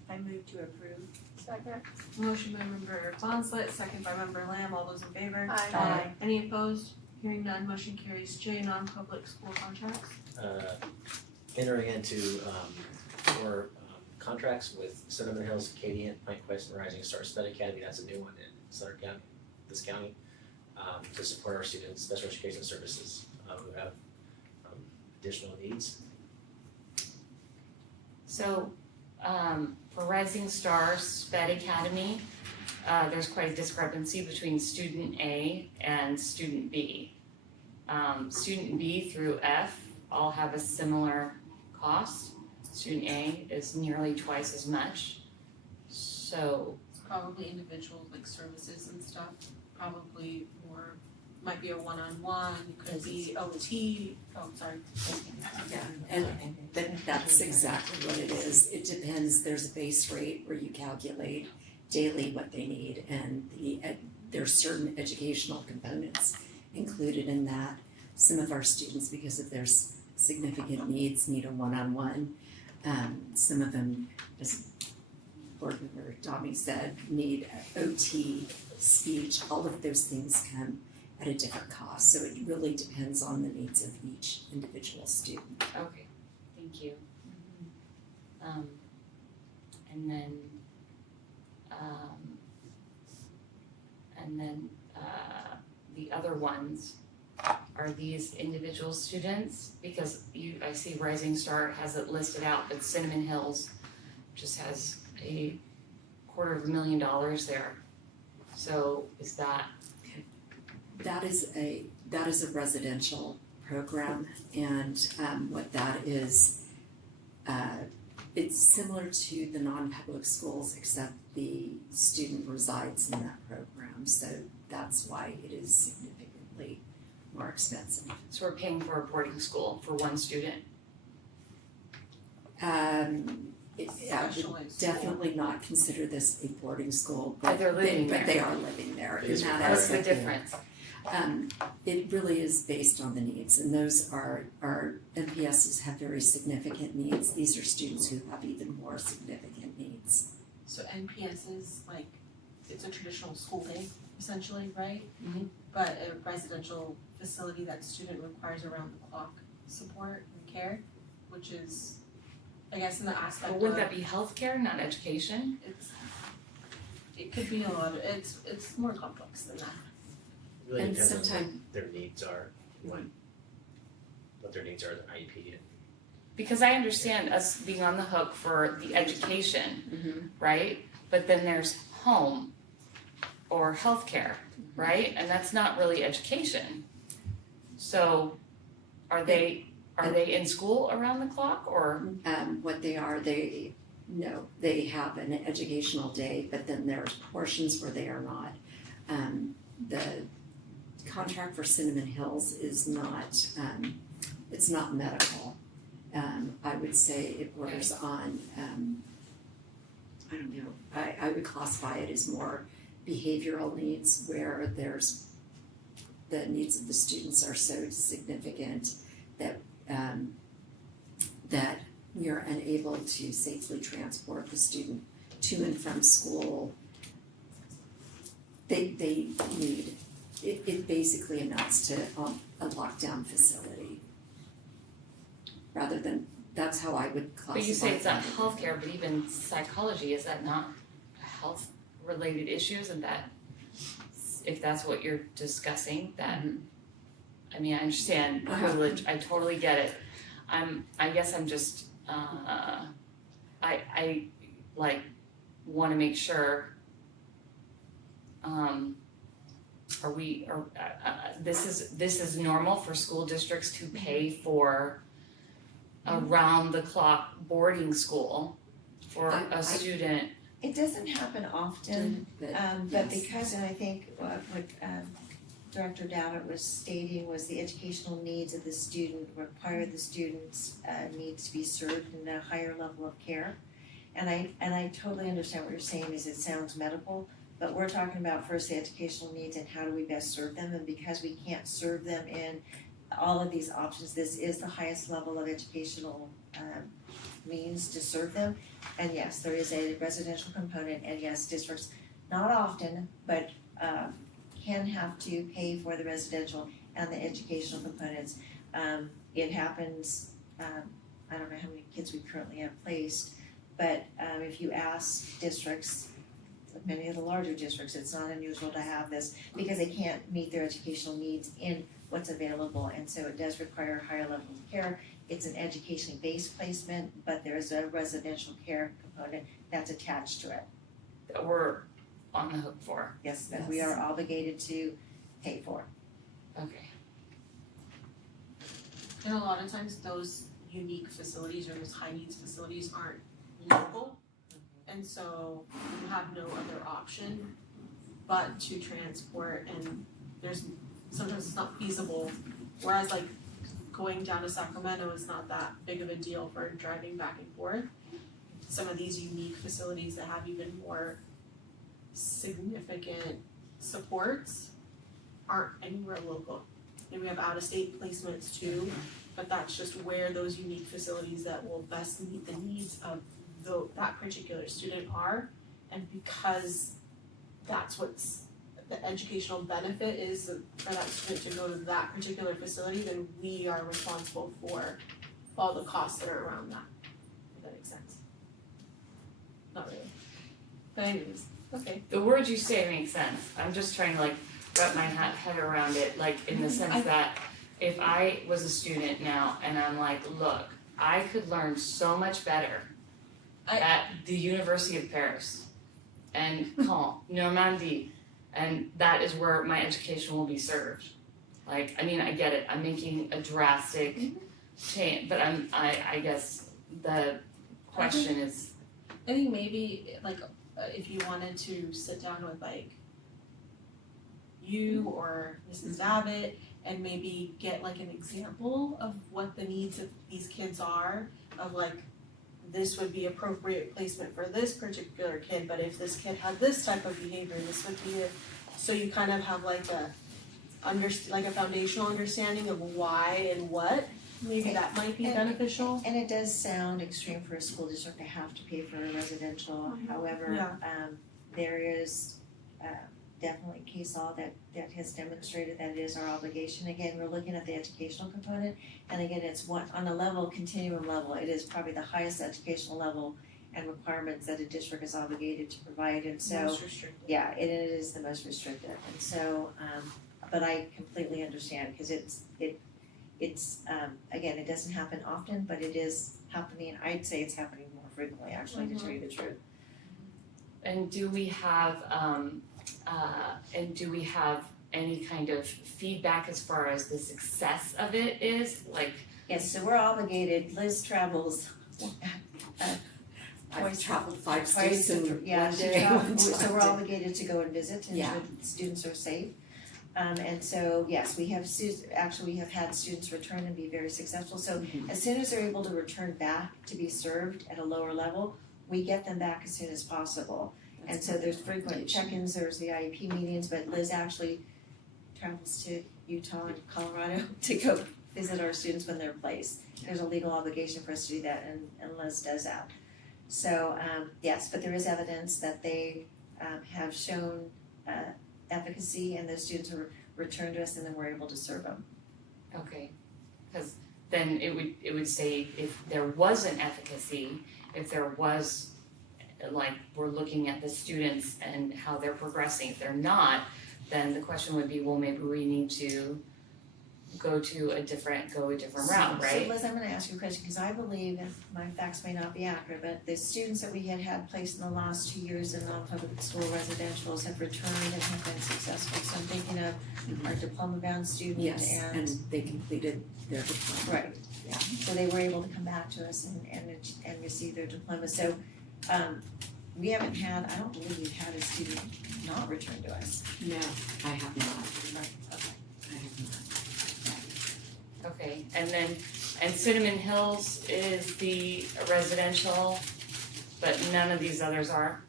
I move to approve. Second. Motion by member Bonslett, second by member Lamb, all those in favor? Aye. Any opposed? Hearing none, motion carries. J, non-public school contracts. Entering into four contracts with Cinnamon Hills, Acadian, Pine Quest, and Rising Star Study Academy. That's a new one in Sutter County, this county, to support our students, special education services who have additional needs. So, for Rising Stars Sped Academy, there's quite a discrepancy between student A and student B. Student B through F all have a similar cost. Student A is nearly twice as much. So, Probably individual like services and stuff, probably more, might be a one-on-one, could be OT, sorry. Yeah, and that's exactly what it is. It depends, there's a base rate where you calculate daily what they need, and there's certain educational components included in that. Some of our students, because of their significant needs, need a one-on-one. Some of them, as Board Member Dami said, need OT, speech. All of those things come at a different cost, so it really depends on the needs of each individual student. okay, thank you. And then the other ones are these individual students? Because I see Rising Star has it listed out, but Cinnamon Hills just has a $250,000 there. So is that, That is a residential program, and what that is, it's similar to the non-public schools, except the student resides in that program, so that's why it is significantly more expensive. so we're paying for a boarding school for one student? I would Specialized definitely not consider this a boarding school, But they're living but there. they are living there, It is and that required. What's the aspect they are. difference? It really is based on the needs, and those are, our NPSs have very significant needs. These are students who have even more significant needs. So NPS is like, it's a traditional school day essentially, right? Mhm. But a residential facility, that student requires around the clock support and care, which is, I guess in the aspect But of. wouldn't that be healthcare, not education? It could be a lot of, it's more complex than that. Really And depends on sometime- what their needs are, what their needs are, the IEP and Because I understand us being on the hook for the education, right? But then there's home or healthcare, right? And that's not really education. So are they in school around the clock or? What they are, they have an educational day, but then there's portions where they are not. The contract for Cinnamon Hills is not, it's not medical. I would say it borders on, I don't know, I would classify it as more behavioral needs where the needs of the students are so significant that that you're unable to safely transport the student to and from school. They need, it basically amounts to a lockdown facility. Rather than, that's how I would classify it. But you say it's not healthcare, but even psychology, is that not a health related issue? Isn't that, if that's what you're discussing, that, I mean, I understand privilege, I totally get it. I guess I'm just, I like wanna make sure, this is normal for school districts to pay for around the clock boarding school for a student. It doesn't happen often, but yes. because, and I think what Director Dowdett was stating was the educational needs of the student require the student's needs to be served in a higher level of care. And I totally understand what you're saying is it sounds medical, but we're talking about first the educational needs and how do we best serve them, and because we can't serve them in all of these options, this is the highest level of educational means to serve them. And yes, there is a residential component, and yes, districts, not often, but can have to pay for the residential and the educational components. It happens, I don't know how many kids we currently have placed, but if you ask districts, many of the larger districts, it's not unusual to have this because they can't meet their educational needs in what's available, and so it does require a higher level of care. It's an educationally based placement, but there's a residential care component that's attached to it. That we're on the hook for. Yes, that we are obligated to pay for. Okay. And a lot of times those unique facilities or those high needs facilities aren't local. And so you have no other option but to transport, and sometimes it's not feasible. Whereas like going down to Sacramento is not that big of a deal for driving back and forth. Some of these unique facilities that have even more significant supports aren't anywhere local. And we have out-of-state placements too, but that's just where those unique facilities that will best meet the needs of that particular student are. And because that's what's the educational benefit is for that student to go to that particular facility, then we are responsible for all the costs that are around that, if that makes sense. Not really. But anyways, okay. The words you say make sense. I'm just trying to like wrap my head around it, like in the sense that if I was a student now and I'm like, look, I could learn so much better at the University of Paris and Caen, Normandy, and that is where my education will be served. Like, I mean, I get it, I'm making a drastic change, but I guess the question is, I think maybe like if you wanted to sit down with like you or Mrs. Abbott and maybe get like an example of what the needs of these kids are, of like this would be appropriate placement for this particular kid, but if this kid had this type of behavior, this would be it. So you kind of have like a foundational understanding of why and what. Maybe that might be beneficial. And it does sound extreme for a school district to have to pay for a residential, however, there is definitely case law that has demonstrated that it is our obligation. Again, we're looking at the educational component, and again, it's one, on a level, continuum level, it is probably the highest educational level and requirements that a district is obligated to provide, and so, Most restricted. yeah, it is the most restrictive, and so, but I completely understand, cause it's, again, it doesn't happen often, but it is happening, I'd say it's happening more frequently, actually, to tell you the truth. and do we have any kind of feedback as far as the success of it is, like? Yes, so we're obligated, Liz travels, I've traveled 5 twice states in one yeah, she day. travels, so we're obligated to go and visit and Yeah. the students are safe. And so, yes, we have we have had students return and be very successful, so as soon as they're able to return back to be served at a lower level, we get them back as soon as possible. And so there's frequent check-ins, there's the IEP meetings, but Liz actually travels to Utah and Colorado to go visit our students when they're placed. There's a legal obligation for us to do that, and Liz does that. So, yes, but there is evidence that they have shown efficacy, and those students are returned to us, and then we're able to serve them. Okay, because then it would say if there wasn't efficacy, if there was, like, we're looking at the students and how they're progressing, if they're not, then the question would be, well, maybe we need to go a different route, right? So Liz, I'm gonna ask you a question, because I believe, and my facts may not be accurate, but the students that we had placed in the last 2 years in non-public school residentials have returned and have been successful. So I'm thinking of our diploma-bound student Yes, and they completed their diploma. right. Yeah. So they were able to come back to us and receive their diploma. So we haven't had, I don't believe we've had a student not return to us. No, I have not. Right, okay. I have not. Okay, and Cinnamon Hills is the residential, but none of these others are?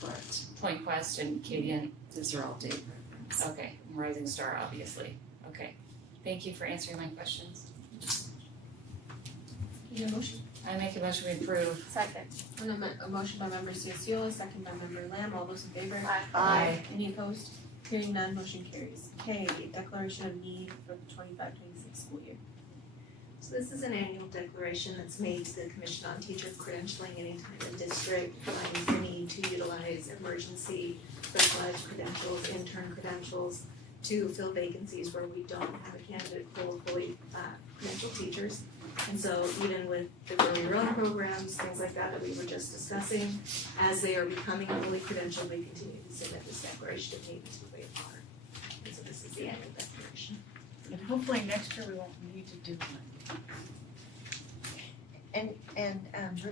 Correct. Point Quest and Acadian, Those are all day programs. okay, Rising Star, obviously, okay. Thank you for answering my questions. Need a motion? I make a motion we approve. Second. A motion by member Cianciolo, second by member Lamb, all those in favor? Aye. Any opposed? Hearing none, motion carries. Okay, declaration of need for the 25-26 school year. So this is an annual declaration that's made to the Commission on Teacher Credentialing anytime a district finds the need to utilize emergency specialized credentials, intern credentials to fill vacancies where we don't have a candidate pool of fully credentialed teachers. And so even with the Grow Your Own programs, things like that we were just discussing, as they are becoming fully credentialed, we continue to submit this declaration of need until they are. And so this is the annual declaration. And hopefully next year we won't need to do one. And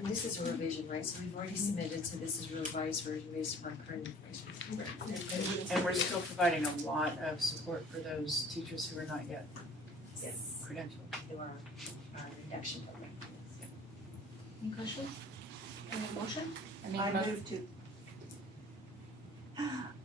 this is a revision, right? So we've already submitted, so this is a revised version based upon current information. And we're still providing a lot of support for those teachers who are not yet Yes. credentialed. Through our induction program. Any questions? Any motion? I make a motion.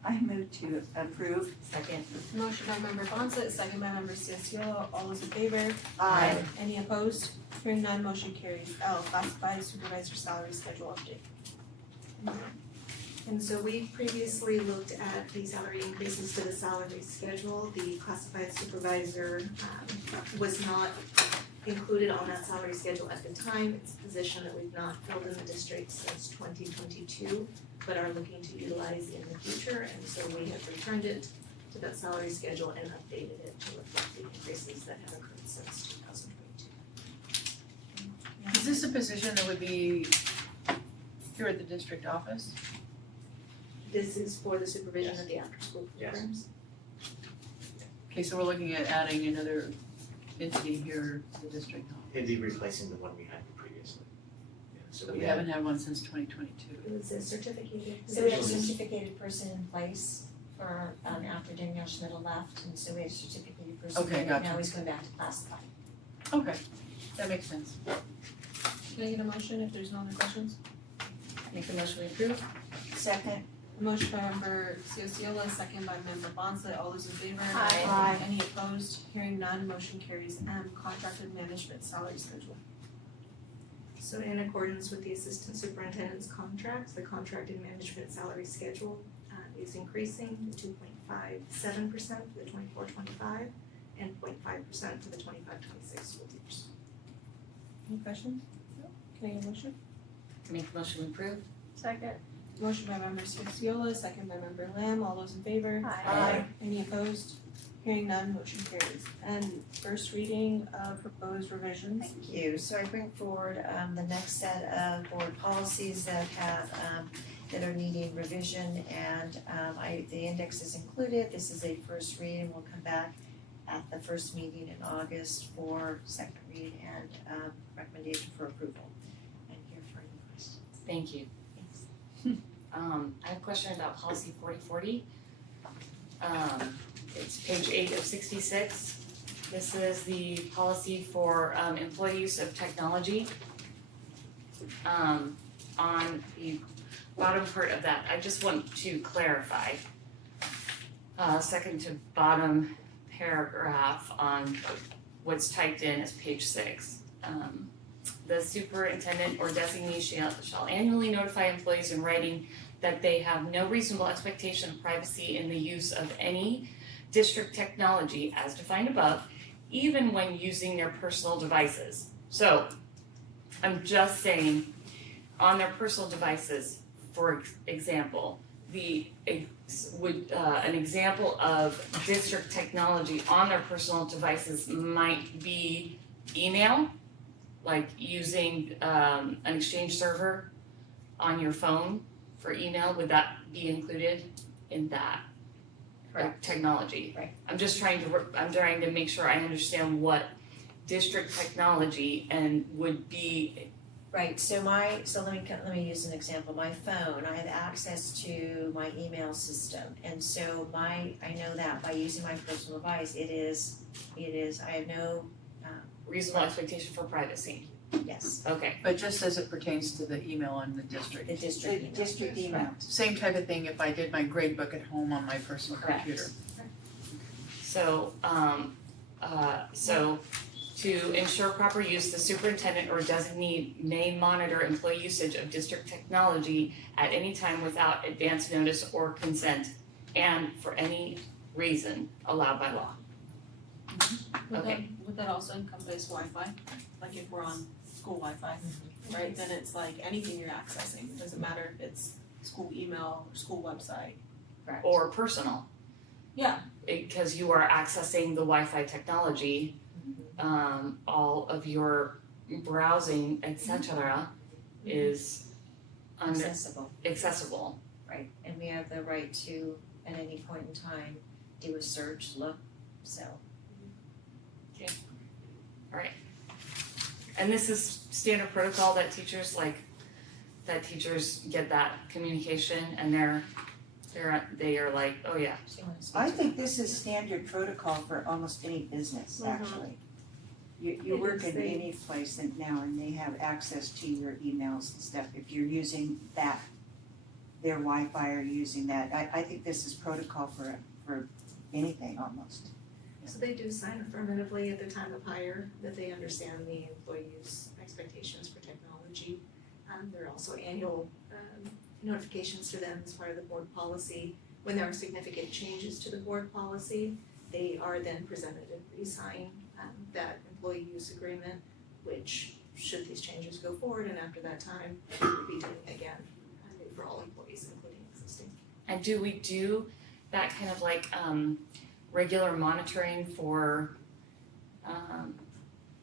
I move to approve. Second. Motion by member Bonset, second by member Cianciolo, all those in favor? Aye. Any opposed? Hearing none, motion carries. L, classified supervisor salary schedule update. And so we previously looked at the salary increases to the salary schedule. The classified supervisor was not included on that salary schedule at the time. It's a position that we've not filled in the district since 2022, but are looking to utilize in the future, and so we have returned it to that salary schedule and updated it to reflect the increases that have occurred since 2022. Is this a position that would be here at the district office? This is for the supervision of the after-school Yes. programs. Okay, so we're looking at adding another entity here to the district office. It'd be replacing the one we had previously. Yeah, so So we we had, haven't had one since 2022. It was a certificated So we have a position. certificated person in place for, after Danielle Schmidt left, and so we had a certificated person. Okay, and gotcha. Now he's going back to classified. Okay, that makes sense. Can I get a motion if there's no other questions? Make the motion we approve? Second. Motion by member Ciola, second by member Bonsley, all those in favor? Aye. Aye. Any opposed? Hearing none, motion carries. M, contracted management salary schedule. So in accordance with the assistant superintendent's contracts, the contracted management salary schedule is increasing to 2.57% for the 24-25 and 0.5% for the 25-26 school years. Any questions? No. Can I get a motion? Make the motion we approve? Second. Motion by member Ciola, second by member Lamb, all those in favor? Aye. Any opposed? Hearing none, motion carries. And first reading of proposed revisions. Thank you. So I bring forward the next set of board policies that have that are needing revision, and the index is included. This is a first read, and we'll come back at the first meeting in August for second read and recommendation for approval. And here for any questions. Thank you. Thanks. I have a question about policy 4040. It's page 8 of 66. This is the policy for employee use of technology. On the bottom part of that, I just want to clarify. Second to bottom paragraph on what's typed in as page 6. The superintendent or designee shall annually notify employees in writing that they have no reasonable expectation of privacy in the use of any district technology as defined above, even when using their personal devices. So, I'm just saying, on their personal devices, for example, an example of district technology on their personal devices might be email, like using an Exchange server on your phone for email. Would that be included in that technology? Right. I'm trying to make sure I understand what district technology and would be. Right, so let me use an example. My phone, I have access to my email system, and so I know that by using my personal device, it is, I have no, Reasonable expectation for privacy. yes, Okay. But just as it pertains to the email on the district. the district email. District email. Same type of thing if I did my grade book at home on my personal Correct. computer. So, to ensure proper use, the superintendent or designee may monitor employee usage of district technology at any time without advance notice or consent, and for any reason allowed by law. Would that also encompass Wi-Fi? Like if we're on school Wi-Fi, right, then it's like anything you're accessing, it doesn't matter if it's school email or school website. Correct. Or personal. Yeah. Because you are accessing the Wi-Fi technology, all of your browsing, etc., is accessible. Right, and we have the right to, at any point in time, do a search, look, so. And this is standard protocol that teachers get that communication, and they are like, oh yeah. So you wanna speak I to think this is standard protocol for almost any business, actually. You It work is. in any place now and they have access to your emails and stuff, if you're using that, their Wi-Fi or using that, I think this is protocol for anything almost. So they do sign affirmatively at the time of hire that they understand the employee's expectations for technology. There are also annual notifications to them as part of the board policy. When there are significant changes to the board policy, they are then presented and re-sign that employee use agreement, which should these changes go forward, and after that time, we will be doing it again for all employees, including existing. And do we do that kind of like regular monitoring for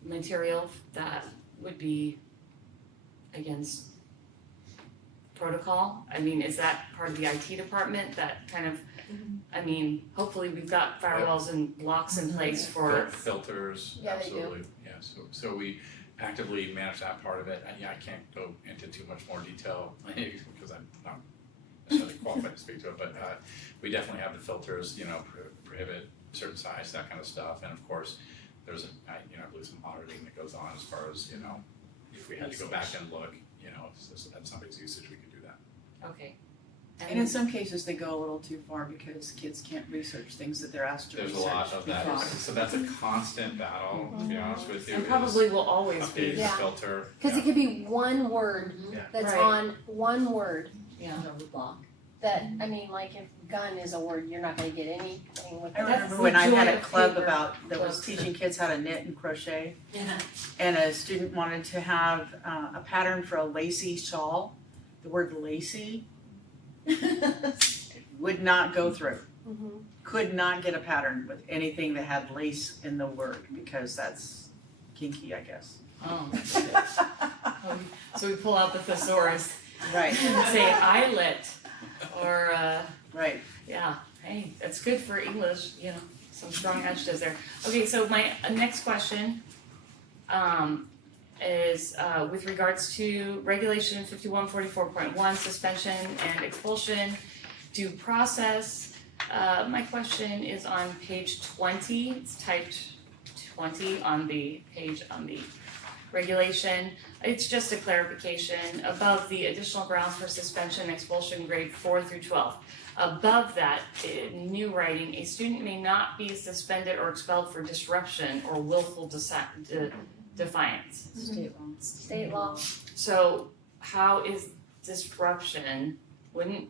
material that would be against protocol? I mean, is that part of the IT department that kind of, I mean, hopefully we've got firewalls and locks in place for. Filters, Yeah, they do. absolutely, yeah, so we actively manage that part of it. I can't go into too much more detail because I'm not necessarily qualified to speak to it, but we definitely have the filters, prohibit certain size, that kind of stuff, and of course, there's I believe some auditing that goes on as far as, if we had to go back and look, at somebody's usage, we could do that. Okay. And in some cases, they go a little too far because kids can't research things that they're asked to There's research. a lot of that, because- so that's a constant battle, to be honest with you. And is probably will always be. updating the Yeah. filter. Cause it could be one word Yeah. that's Right. on one word Yeah. that, I mean, like if gun is a word, you're not gonna get anything with I that. remember the when I had joy a of club paper. that was Club. teaching kids how to knit and crochet. Yeah. And a student wanted to have a pattern for a lacy shawl. The word lacy would not go through. Mhm. Could not get a pattern with anything that had lace in the word because that's kinky, I guess. Oh. So we pull out the thesaurus Right, and say eyelet or right. yeah, hey, that's good for English, some strong adjectives there. Okay, so my next question is with regards to regulation 5144.1, suspension and expulsion, due process. My question is on page 20, it's typed 20 on the page on the regulation. It's just a clarification above the additional grounds for suspension and expulsion grade 4 through 12. Above that, in new writing, a student may not be suspended or expelled for disruption or willful defiance. State law. So how is disruption, wouldn't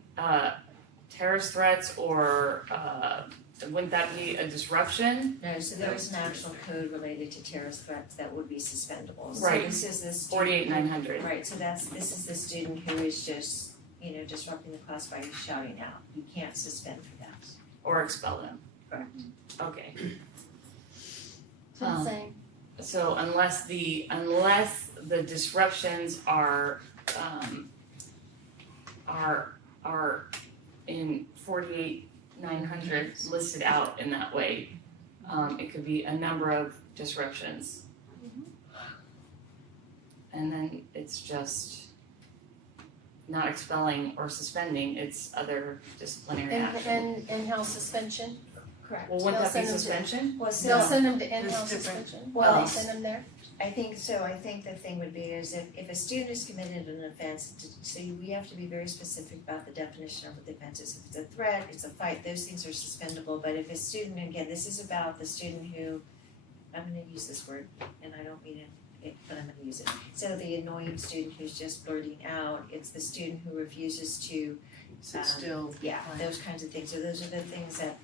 terrorist threats or wouldn't that be a disruption? No, so there is an actual code related to terrorist threats that would be suspendable. Right. So this is the student. 48900. Right, so this is the student who is just, disrupting the class by shouting out. You can't suspend for that. Or expel them. Correct. Okay. That's what I'm saying. So unless the disruptions are in 48900 listed out in that way, it could be a number of disruptions. And then it's just not expelling or suspending, it's other disciplinary action. And in-house suspension, Correct. Well, wouldn't that be They'll send them to- suspension? Well, they'll so send them to in-house There's different- suspension, Well, they'll send them there. I think the thing would be is if a student is committed an offense, so we have to be very specific about the definition of what the offense is. If it's a threat, it's a fight, those things are suspendable, but if a student, again, this is about the student who, I'm gonna use this word, and I don't mean it, but I'm gonna use it. So the annoying student who's just blurting out, it's the student who refuses to, Sit still. yeah, those kinds of things. So those are the things that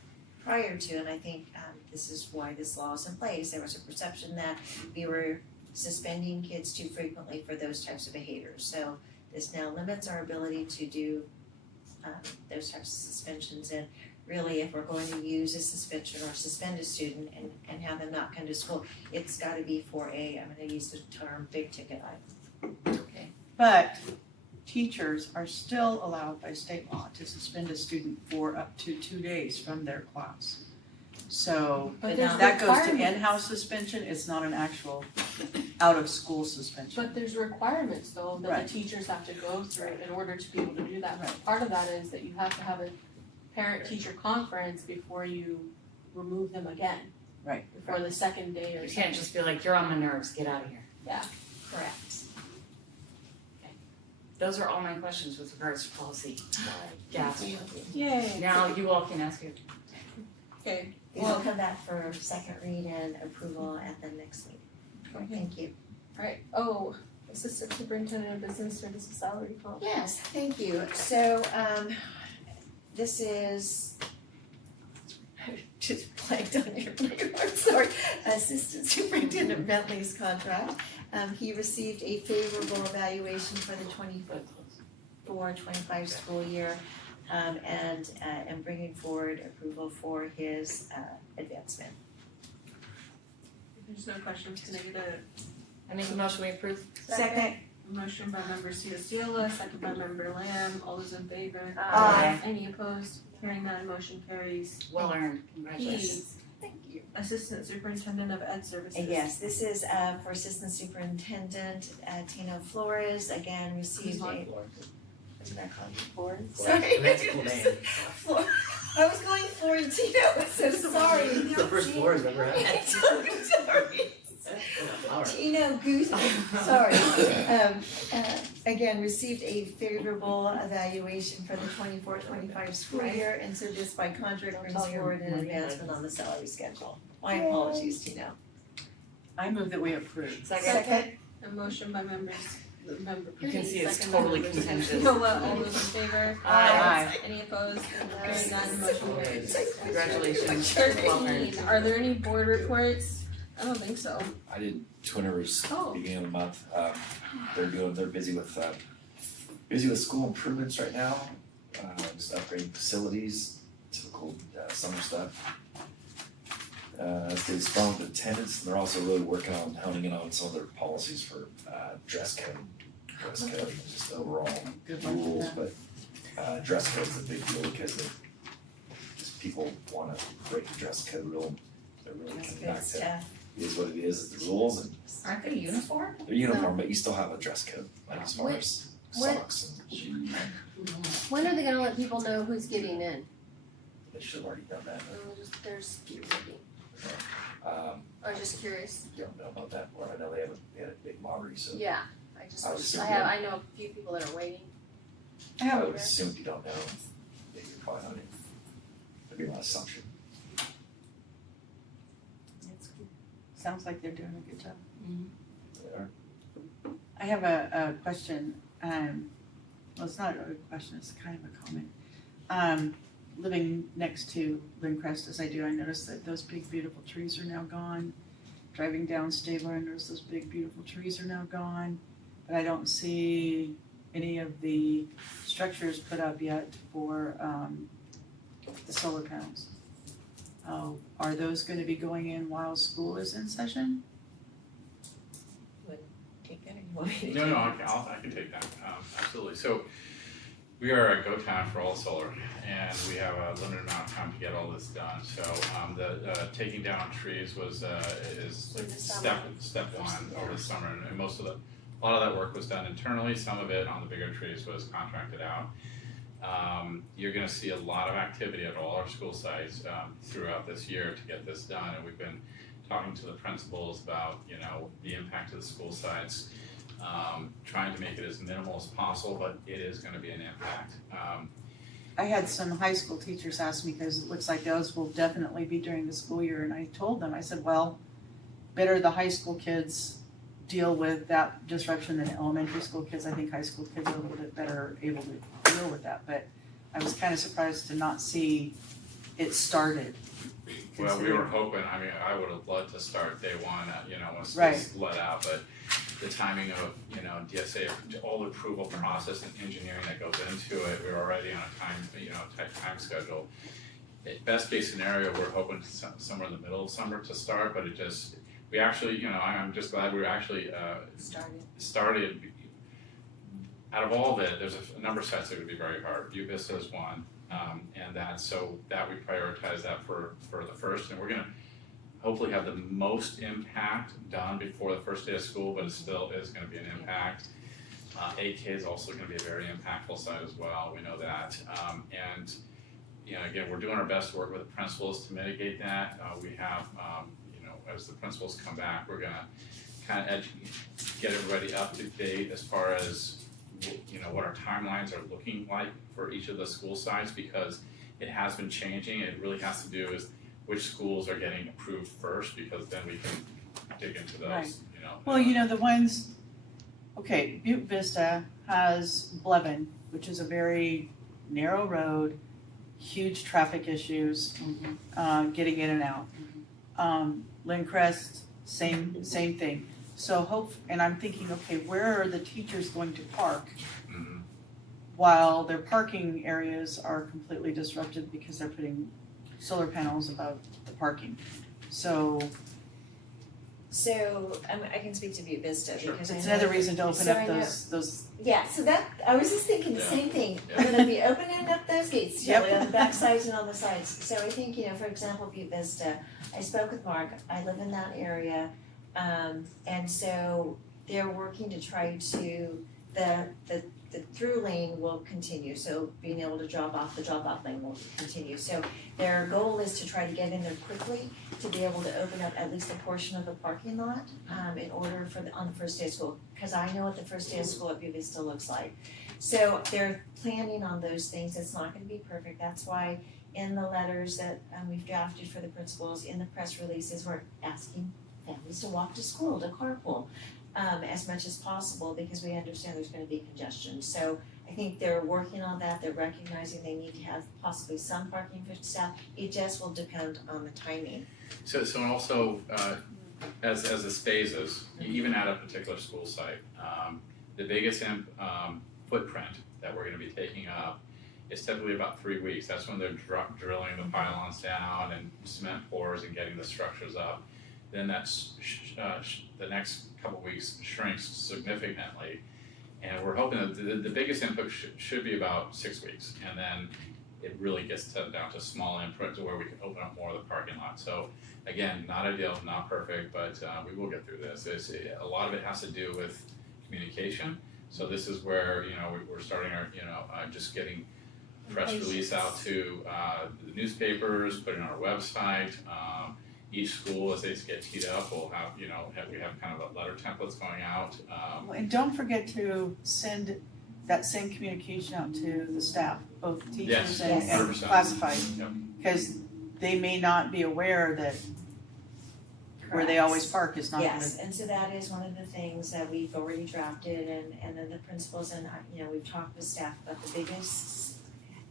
prior to, and I think this is why this law is in place, there was a perception that we were suspending kids too frequently for those types of behaviors. So this now limits our ability to do those types of suspensions, and really if we're going to use a suspension or suspend a student and have them not come to school, it's gotta be for I'm gonna use the term big ticket item. Okay. But teachers are still allowed by state law to suspend a student for up to 2 days from their class. So But there's that goes to requirements. in-house suspension, it's not an actual out-of-school suspension. But there's requirements though that Right. the teachers have to go through in order to be able to do that. Right. Part of that is that you have to have a parent-teacher conference before you remove them again. Right. Before the second day or You something. can't just be like, you're on my nerves, get out of here. Correct. Those are all my questions with regards to policy. Gasp. Yay. Now you all can ask your. Okay, These will come back for second read and approval at the next meeting. Thank you. alright, oh, Assistant Superintendent of Business Services salary comp. Yes, thank you. So, this is, I just blanked on your name, I'm sorry. Assistant Superintendent Bentley's contract. He received a favorable evaluation for the 24-25 school year. and am bringing forward approval for his advancement. If there's no questions, can I get I make a motion we approve. Second. a motion by member Ciola, second by member Lamb, all those in favor? Aye. Any opposed? Hearing none, motion carries. Well earned, congratulations. Keys, Thank you. Assistant Superintendent of Ed Services. Yes, this is for Assistant Superintendent Tino Flores, again received a. What did I call you, Flores? Sorry. That's a cool name. I was going Florentino, so sorry. It's the first floor I've ever had. Sorry. Flower. Tino Goose, sorry. Again, received a favorable evaluation for the 24-25 school year, and so this by contract brings forward an advancement on the salary schedule. My apologies, Tino. I move that we approve. Second. A motion by member You Pretty, can see it's second by totally member contentious. Ciola, all those in favor? Aye. Any opposed? Hearing none, motion carries. Congratulations. Well earned. 13, are there any board reports? I don't think so. I did Twin Rivers Oh. beginning of the month. They're busy with school improvements right now, just upgrading facilities, typical summer stuff. Stays strong with attendance, and they're also really working on honing in on some of their policies for dress code, just overall Good luck with rules, that. but dress code's a big deal because just people wanna break the dress code rule. They're really That's coming good back to stuff. it is what it is, it's the rules, and Aren't they uniform? they're uniform, but you still have a dress code, like as far When- as when- socks and shoes. When are they gonna let people know who's getting in? They should have already done that. There's keep looking. I was just curious. Don't know about that, or I know they had a big lottery, so Yeah, I I would assume I know a few people that are waiting. I would assume if you don't know, that you're probably not in. That'd be my assumption. That's good. Sounds like they're doing a good job. They are. I have a question, well, it's not a question, it's kind of a comment. Living next to Lindcrest as I do, I noticed that those big beautiful trees are now gone. Driving down Stabler, I noticed those big beautiful trees are now gone, but I don't see any of the structures put up yet for the solar panels. Are those gonna be going in while school is in session? Take that, or you want me to? No, I can take that, absolutely. So we are a go time for all solar, and we have a limited amount of time to get all this done. So the taking down trees is In the summer. step one over the summer, and a lot of that work was done internally. Some of it on the bigger trees was contracted out. You're gonna see a lot of activity at all our school sites throughout this year to get this done, and we've been talking to the principals about, the impact of the school sites, trying to make it as minimal as possible, but it is gonna be an impact. I had some high school teachers ask me, because it looks like those will definitely be during the school year, and I told them, I said, well, better the high school kids deal with that disruption than elementary school kids. I think high school kids are a little bit better able to deal with that, but I was kind of surprised to not see it started. Well, we were hoping, I would have loved to start day one, once Right. this let out, but the timing of, DSA, all the approval process and engineering that goes into it, we're already on a tight time schedule. Best case scenario, we're hoping somewhere in the middle of summer to start, but we actually, I'm just glad we actually started. Out of all of it, there's a number of sites that would be very hard. UVista is one, and that we prioritize that for the first, and we're gonna hopefully have the most impact done before the first day of school, but it still is gonna be an impact. AK is also gonna be a very impactful site as well, we know that, and again, we're doing our best to work with the principals to mitigate that. We have, as the principals come back, we're gonna kind of get everybody up to date as far as what our timelines are looking like for each of the school sites, because it has been changing. It really has to do with which schools are getting approved first, because then we can dig into those, Right. Well, the ones, okay, Butte Vista has Blevin, which is a very narrow road, huge traffic issues, getting in and out. Lindcrest, same thing. So and I'm thinking, okay, where are the teachers going to park? while their parking areas are completely disrupted because they're putting solar panels above the parking. So I can speak to Butte Vista because I know. it's another reason to open So up I know- those, Yeah, so that, I was just thinking the Yeah. same thing, Yeah. we're gonna be opening up those gates, Yep. Shelley, on the back sides and on the sides. So I think, for example, Butte Vista, I spoke with Mark, I live in that area, and so they're working to try to, the through lane will continue, so being able to the drop off lane will continue. So their goal is to try to get in there quickly, to be able to open up at least a portion of the parking lot, in order on the first day of school, cause I know what the first day of school at Butte Vista looks like. So they're planning on those things, it's not gonna be perfect, that's why in the letters that we've drafted for the principals, in the press releases, we're asking families to walk to school, to carpool, as much as possible, because we understand there's gonna be congestion. So I think they're working on that, they're recognizing they need to have possibly some parking for staff, it just will depend on the timing. So also, as this phases, you even at a particular school site, the biggest footprint that we're gonna be taking up is typically about 3 weeks. That's when they're drilling the pylons down and cement pours and getting the structures up. Then that's the next couple weeks shrinks significantly, and we're hoping that the biggest input should be about 6 weeks, and then it really gets down to small inputs where we can open up more of the parking lot. So again, not ideal, not perfect, but we will get through this. A lot of it has to do with communication. So this is where we're starting our just getting press release out to the newspapers, put it on our website. Each school, as they get teed up, will have we have kind of a letter templates going out. and don't forget to send that same communication out to the staff, both teachers Yes, and 100%. classified. Yep. Because they may not be aware that where they always park is not gonna. Yes, and so that is one of the things that we've already drafted and then the principals and we've talked with staff about the biggest,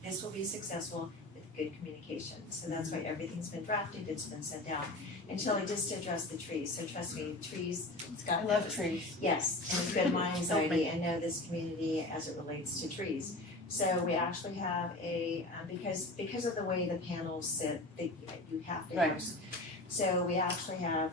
this will be successful with good communication. So that's why everything's been drafted, it's been sent out. And Shelley, just to address the trees, so trust me, trees, Scott. I love trees. Yes, and it's been my anxiety and know this community as it relates to trees. So we actually have because of the way the panels sit, you have to have. So we actually have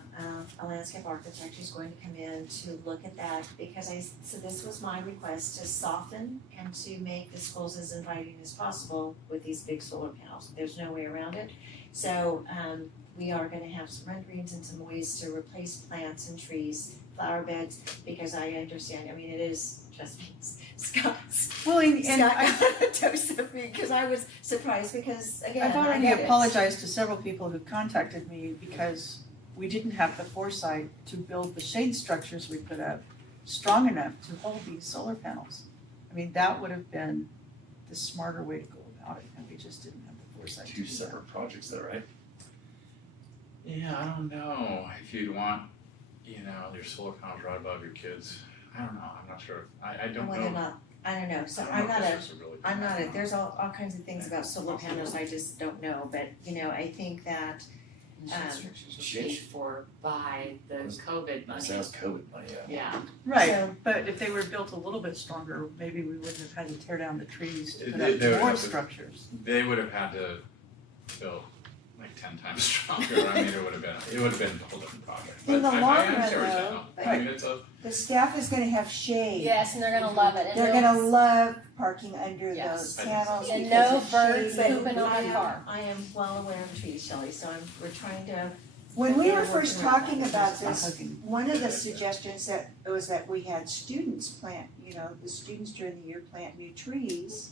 a landscape architect who's going to come in to look at that because so this was my request to soften and to make the schools as inviting as possible with these big solar panels. There's no way around it. So we are gonna have some renderings and some ways to replace plants and trees, flower beds, because I understand, it is, trust me, Scott's. Well, and Scott got a dose of me because I was surprised because again, I've already I get it. apologized to several people who contacted me because we didn't have the foresight to build the shade structures we put up strong enough to hold these solar panels. That would have been the smarter way to go about it, and we just didn't have the foresight to do Two that. separate projects though, right? Yeah, I don't know if you'd want your solar panels right above your kids. I don't know. I'm not sure. I don't Well, know. they're not, I don't know, so I don't know I'm if not this is a really good I'm not idea. there's all kinds of things about solar panels I just don't know, but I think that Structures were paid for by the COVID money. That was COVID money, yeah. Yeah, Right, So- but if they were built a little bit stronger, maybe we wouldn't have had to tear down the trees to put They up would more have to- structures. They would have had to build like 10 times stronger. It would have been a whole different project. In the But long I run, understand what you're though, saying, though. It's a The staff is gonna have shade. Yes, and they're gonna love it, and They're no, gonna love parking under Yes. those panels And because no of birds shade. pooping on I the am- car. I am well aware of trees, Shelley, so we're trying to. When we They're were first working around talking that. about Not this, hugging. one of the suggestions that was that we had students plant, the students during the year plant new trees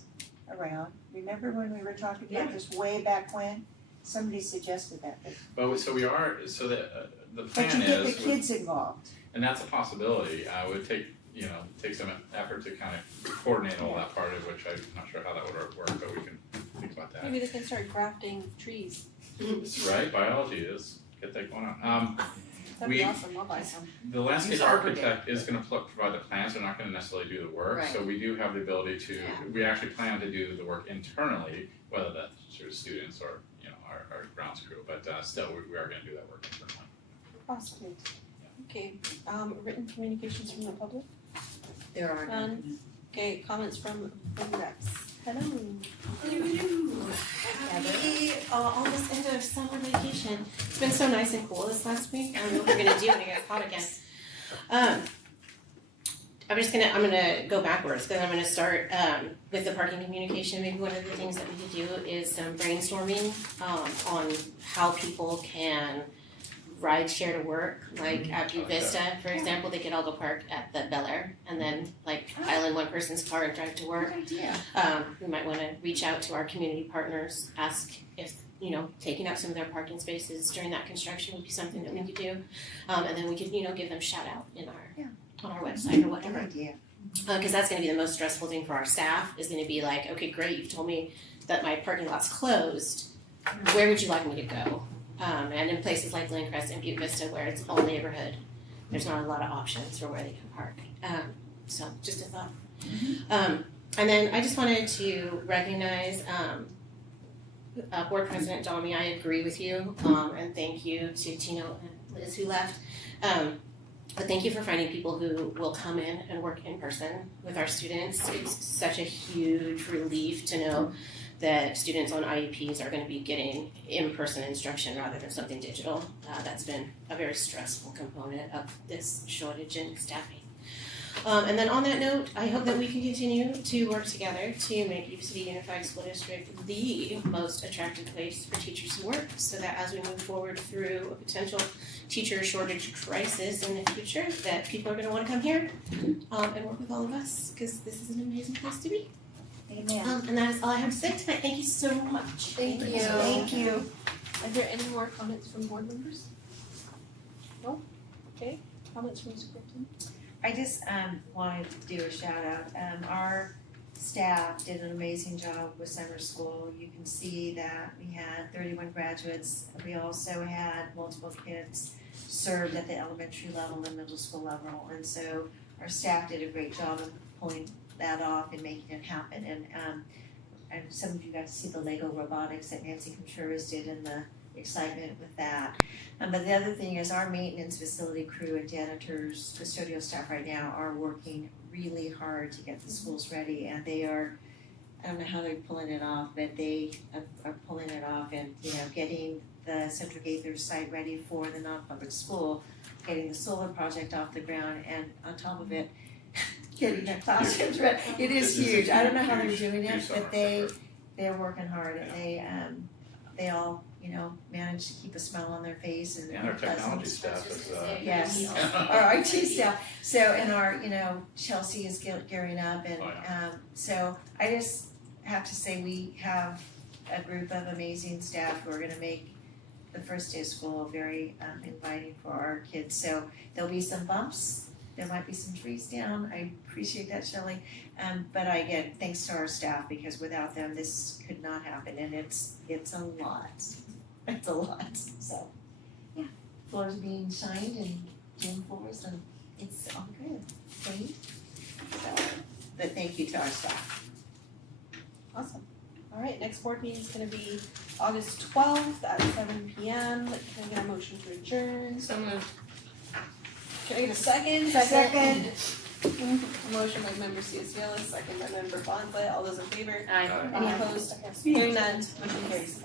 around. Remember when we were talking about this way back when? Somebody suggested that, But so we are. So the but plan you get the is, kids involved. and that's a possibility. It would take some effort to kind of coordinate all that part of which I'm not sure how that would work, but we can think about that. Maybe they can start grafting trees. Right, biology is get that going on. That'd be awesome, I'll buy some. The landscape Use Arbor architect is going to provide the plans. They're not going to necessarily do the work. Right. So we do have the ability to. We actually plan to do the work internally, whether that's through students or our grounds crew. But still, we are going to do that work internally. Awesome. Okay, written communications from the public, There are none. Okay, comments from reps. Hello. Happy almost end of summer vacation. It's been so nice and cool this last week. I don't know what we're gonna do when it gets hot again. I'm gonna go backwards because I'm gonna start with the parking communication. Maybe one of the things that we could do is some brainstorming on how people can ride share to work. Like at Butte Vista, for example, they could all go park at the Bel Air and then like pile in one person's car and drive to work. Good idea. We might want to reach out to our community partners, ask if taking up some of their parking spaces during that construction would be something that we could do, and then we could give them shout out in our on our website or whatever. Good idea. Because that's going to be the most stressful thing for our staff is going to be like, okay, great, you've told me that my parking lot's closed. Where would you like me to go? And in places like Glencrest and Butte Vista where it's all neighborhood, there's not a lot of options for where they can park. So just a thought. And then I just wanted to recognize Board President Domi. I agree with you, and thank you to Tino and Liz who left. But thank you for finding people who will come in and work in person with our students. It's such a huge relief to know that students on IEPs are going to be getting in-person instruction rather than something digital. That's been a very stressful component of this shortage in staffing. And then on that note, I hope that we can continue to work together to make YCUSD Unified School District the most attractive place for teachers to work so that as we move forward through a potential teacher shortage crisis in the future, that people are going to want to come here and work with all of us because this is an amazing place to be. Amen. And that is all I have to say tonight. Thank you so much. Thank you. Thank you. Are there any more comments from board members? No? Okay, comments from superintendent? I just wanted to do a shout out. Our staff did an amazing job with summer school. You can see that we had 31 graduates. We also had multiple kids served at the elementary level and middle school level. And so our staff did a great job of pulling that off and making it happen. And some of you got to see the Lego robotics that Nancy Contreras did and the excitement with that. But the other thing is our maintenance facility crew and janitors, custodial staff right now are working really hard to get the schools ready, and they are, I don't know how they're pulling it off, but they are pulling it off and getting the Central Gaither site ready for the non-public school, getting the solar project off the ground, and on top of it, getting their classrooms ready. It is huge. I don't know how they're doing it, but they're working hard, and they all manage to keep a smile on their face and our technology staff is yes, our IT staff. So and our Chelsea is gearing up, and so I just have to say we have a group of amazing staff who are going to make the first day of school very inviting for our kids. So there'll be some bumps. There might be some trees down. I appreciate that, Shelley. But again, thanks to our staff because without them, this could not happen, and it's a lot. It's a lot. So, yeah, floors being shined and gym floors, and it's all good. Clean. So, but thank you to our staff. Awesome. All right, next board meeting is going to be August 12th at 7 p.m. Can I get a motion to adjourn? So moved. Can I get a second? Second. A motion by member Cianciolo, second by member Bonsley. All those in favor? Aye. Any opposed? Hearing none, motion carries.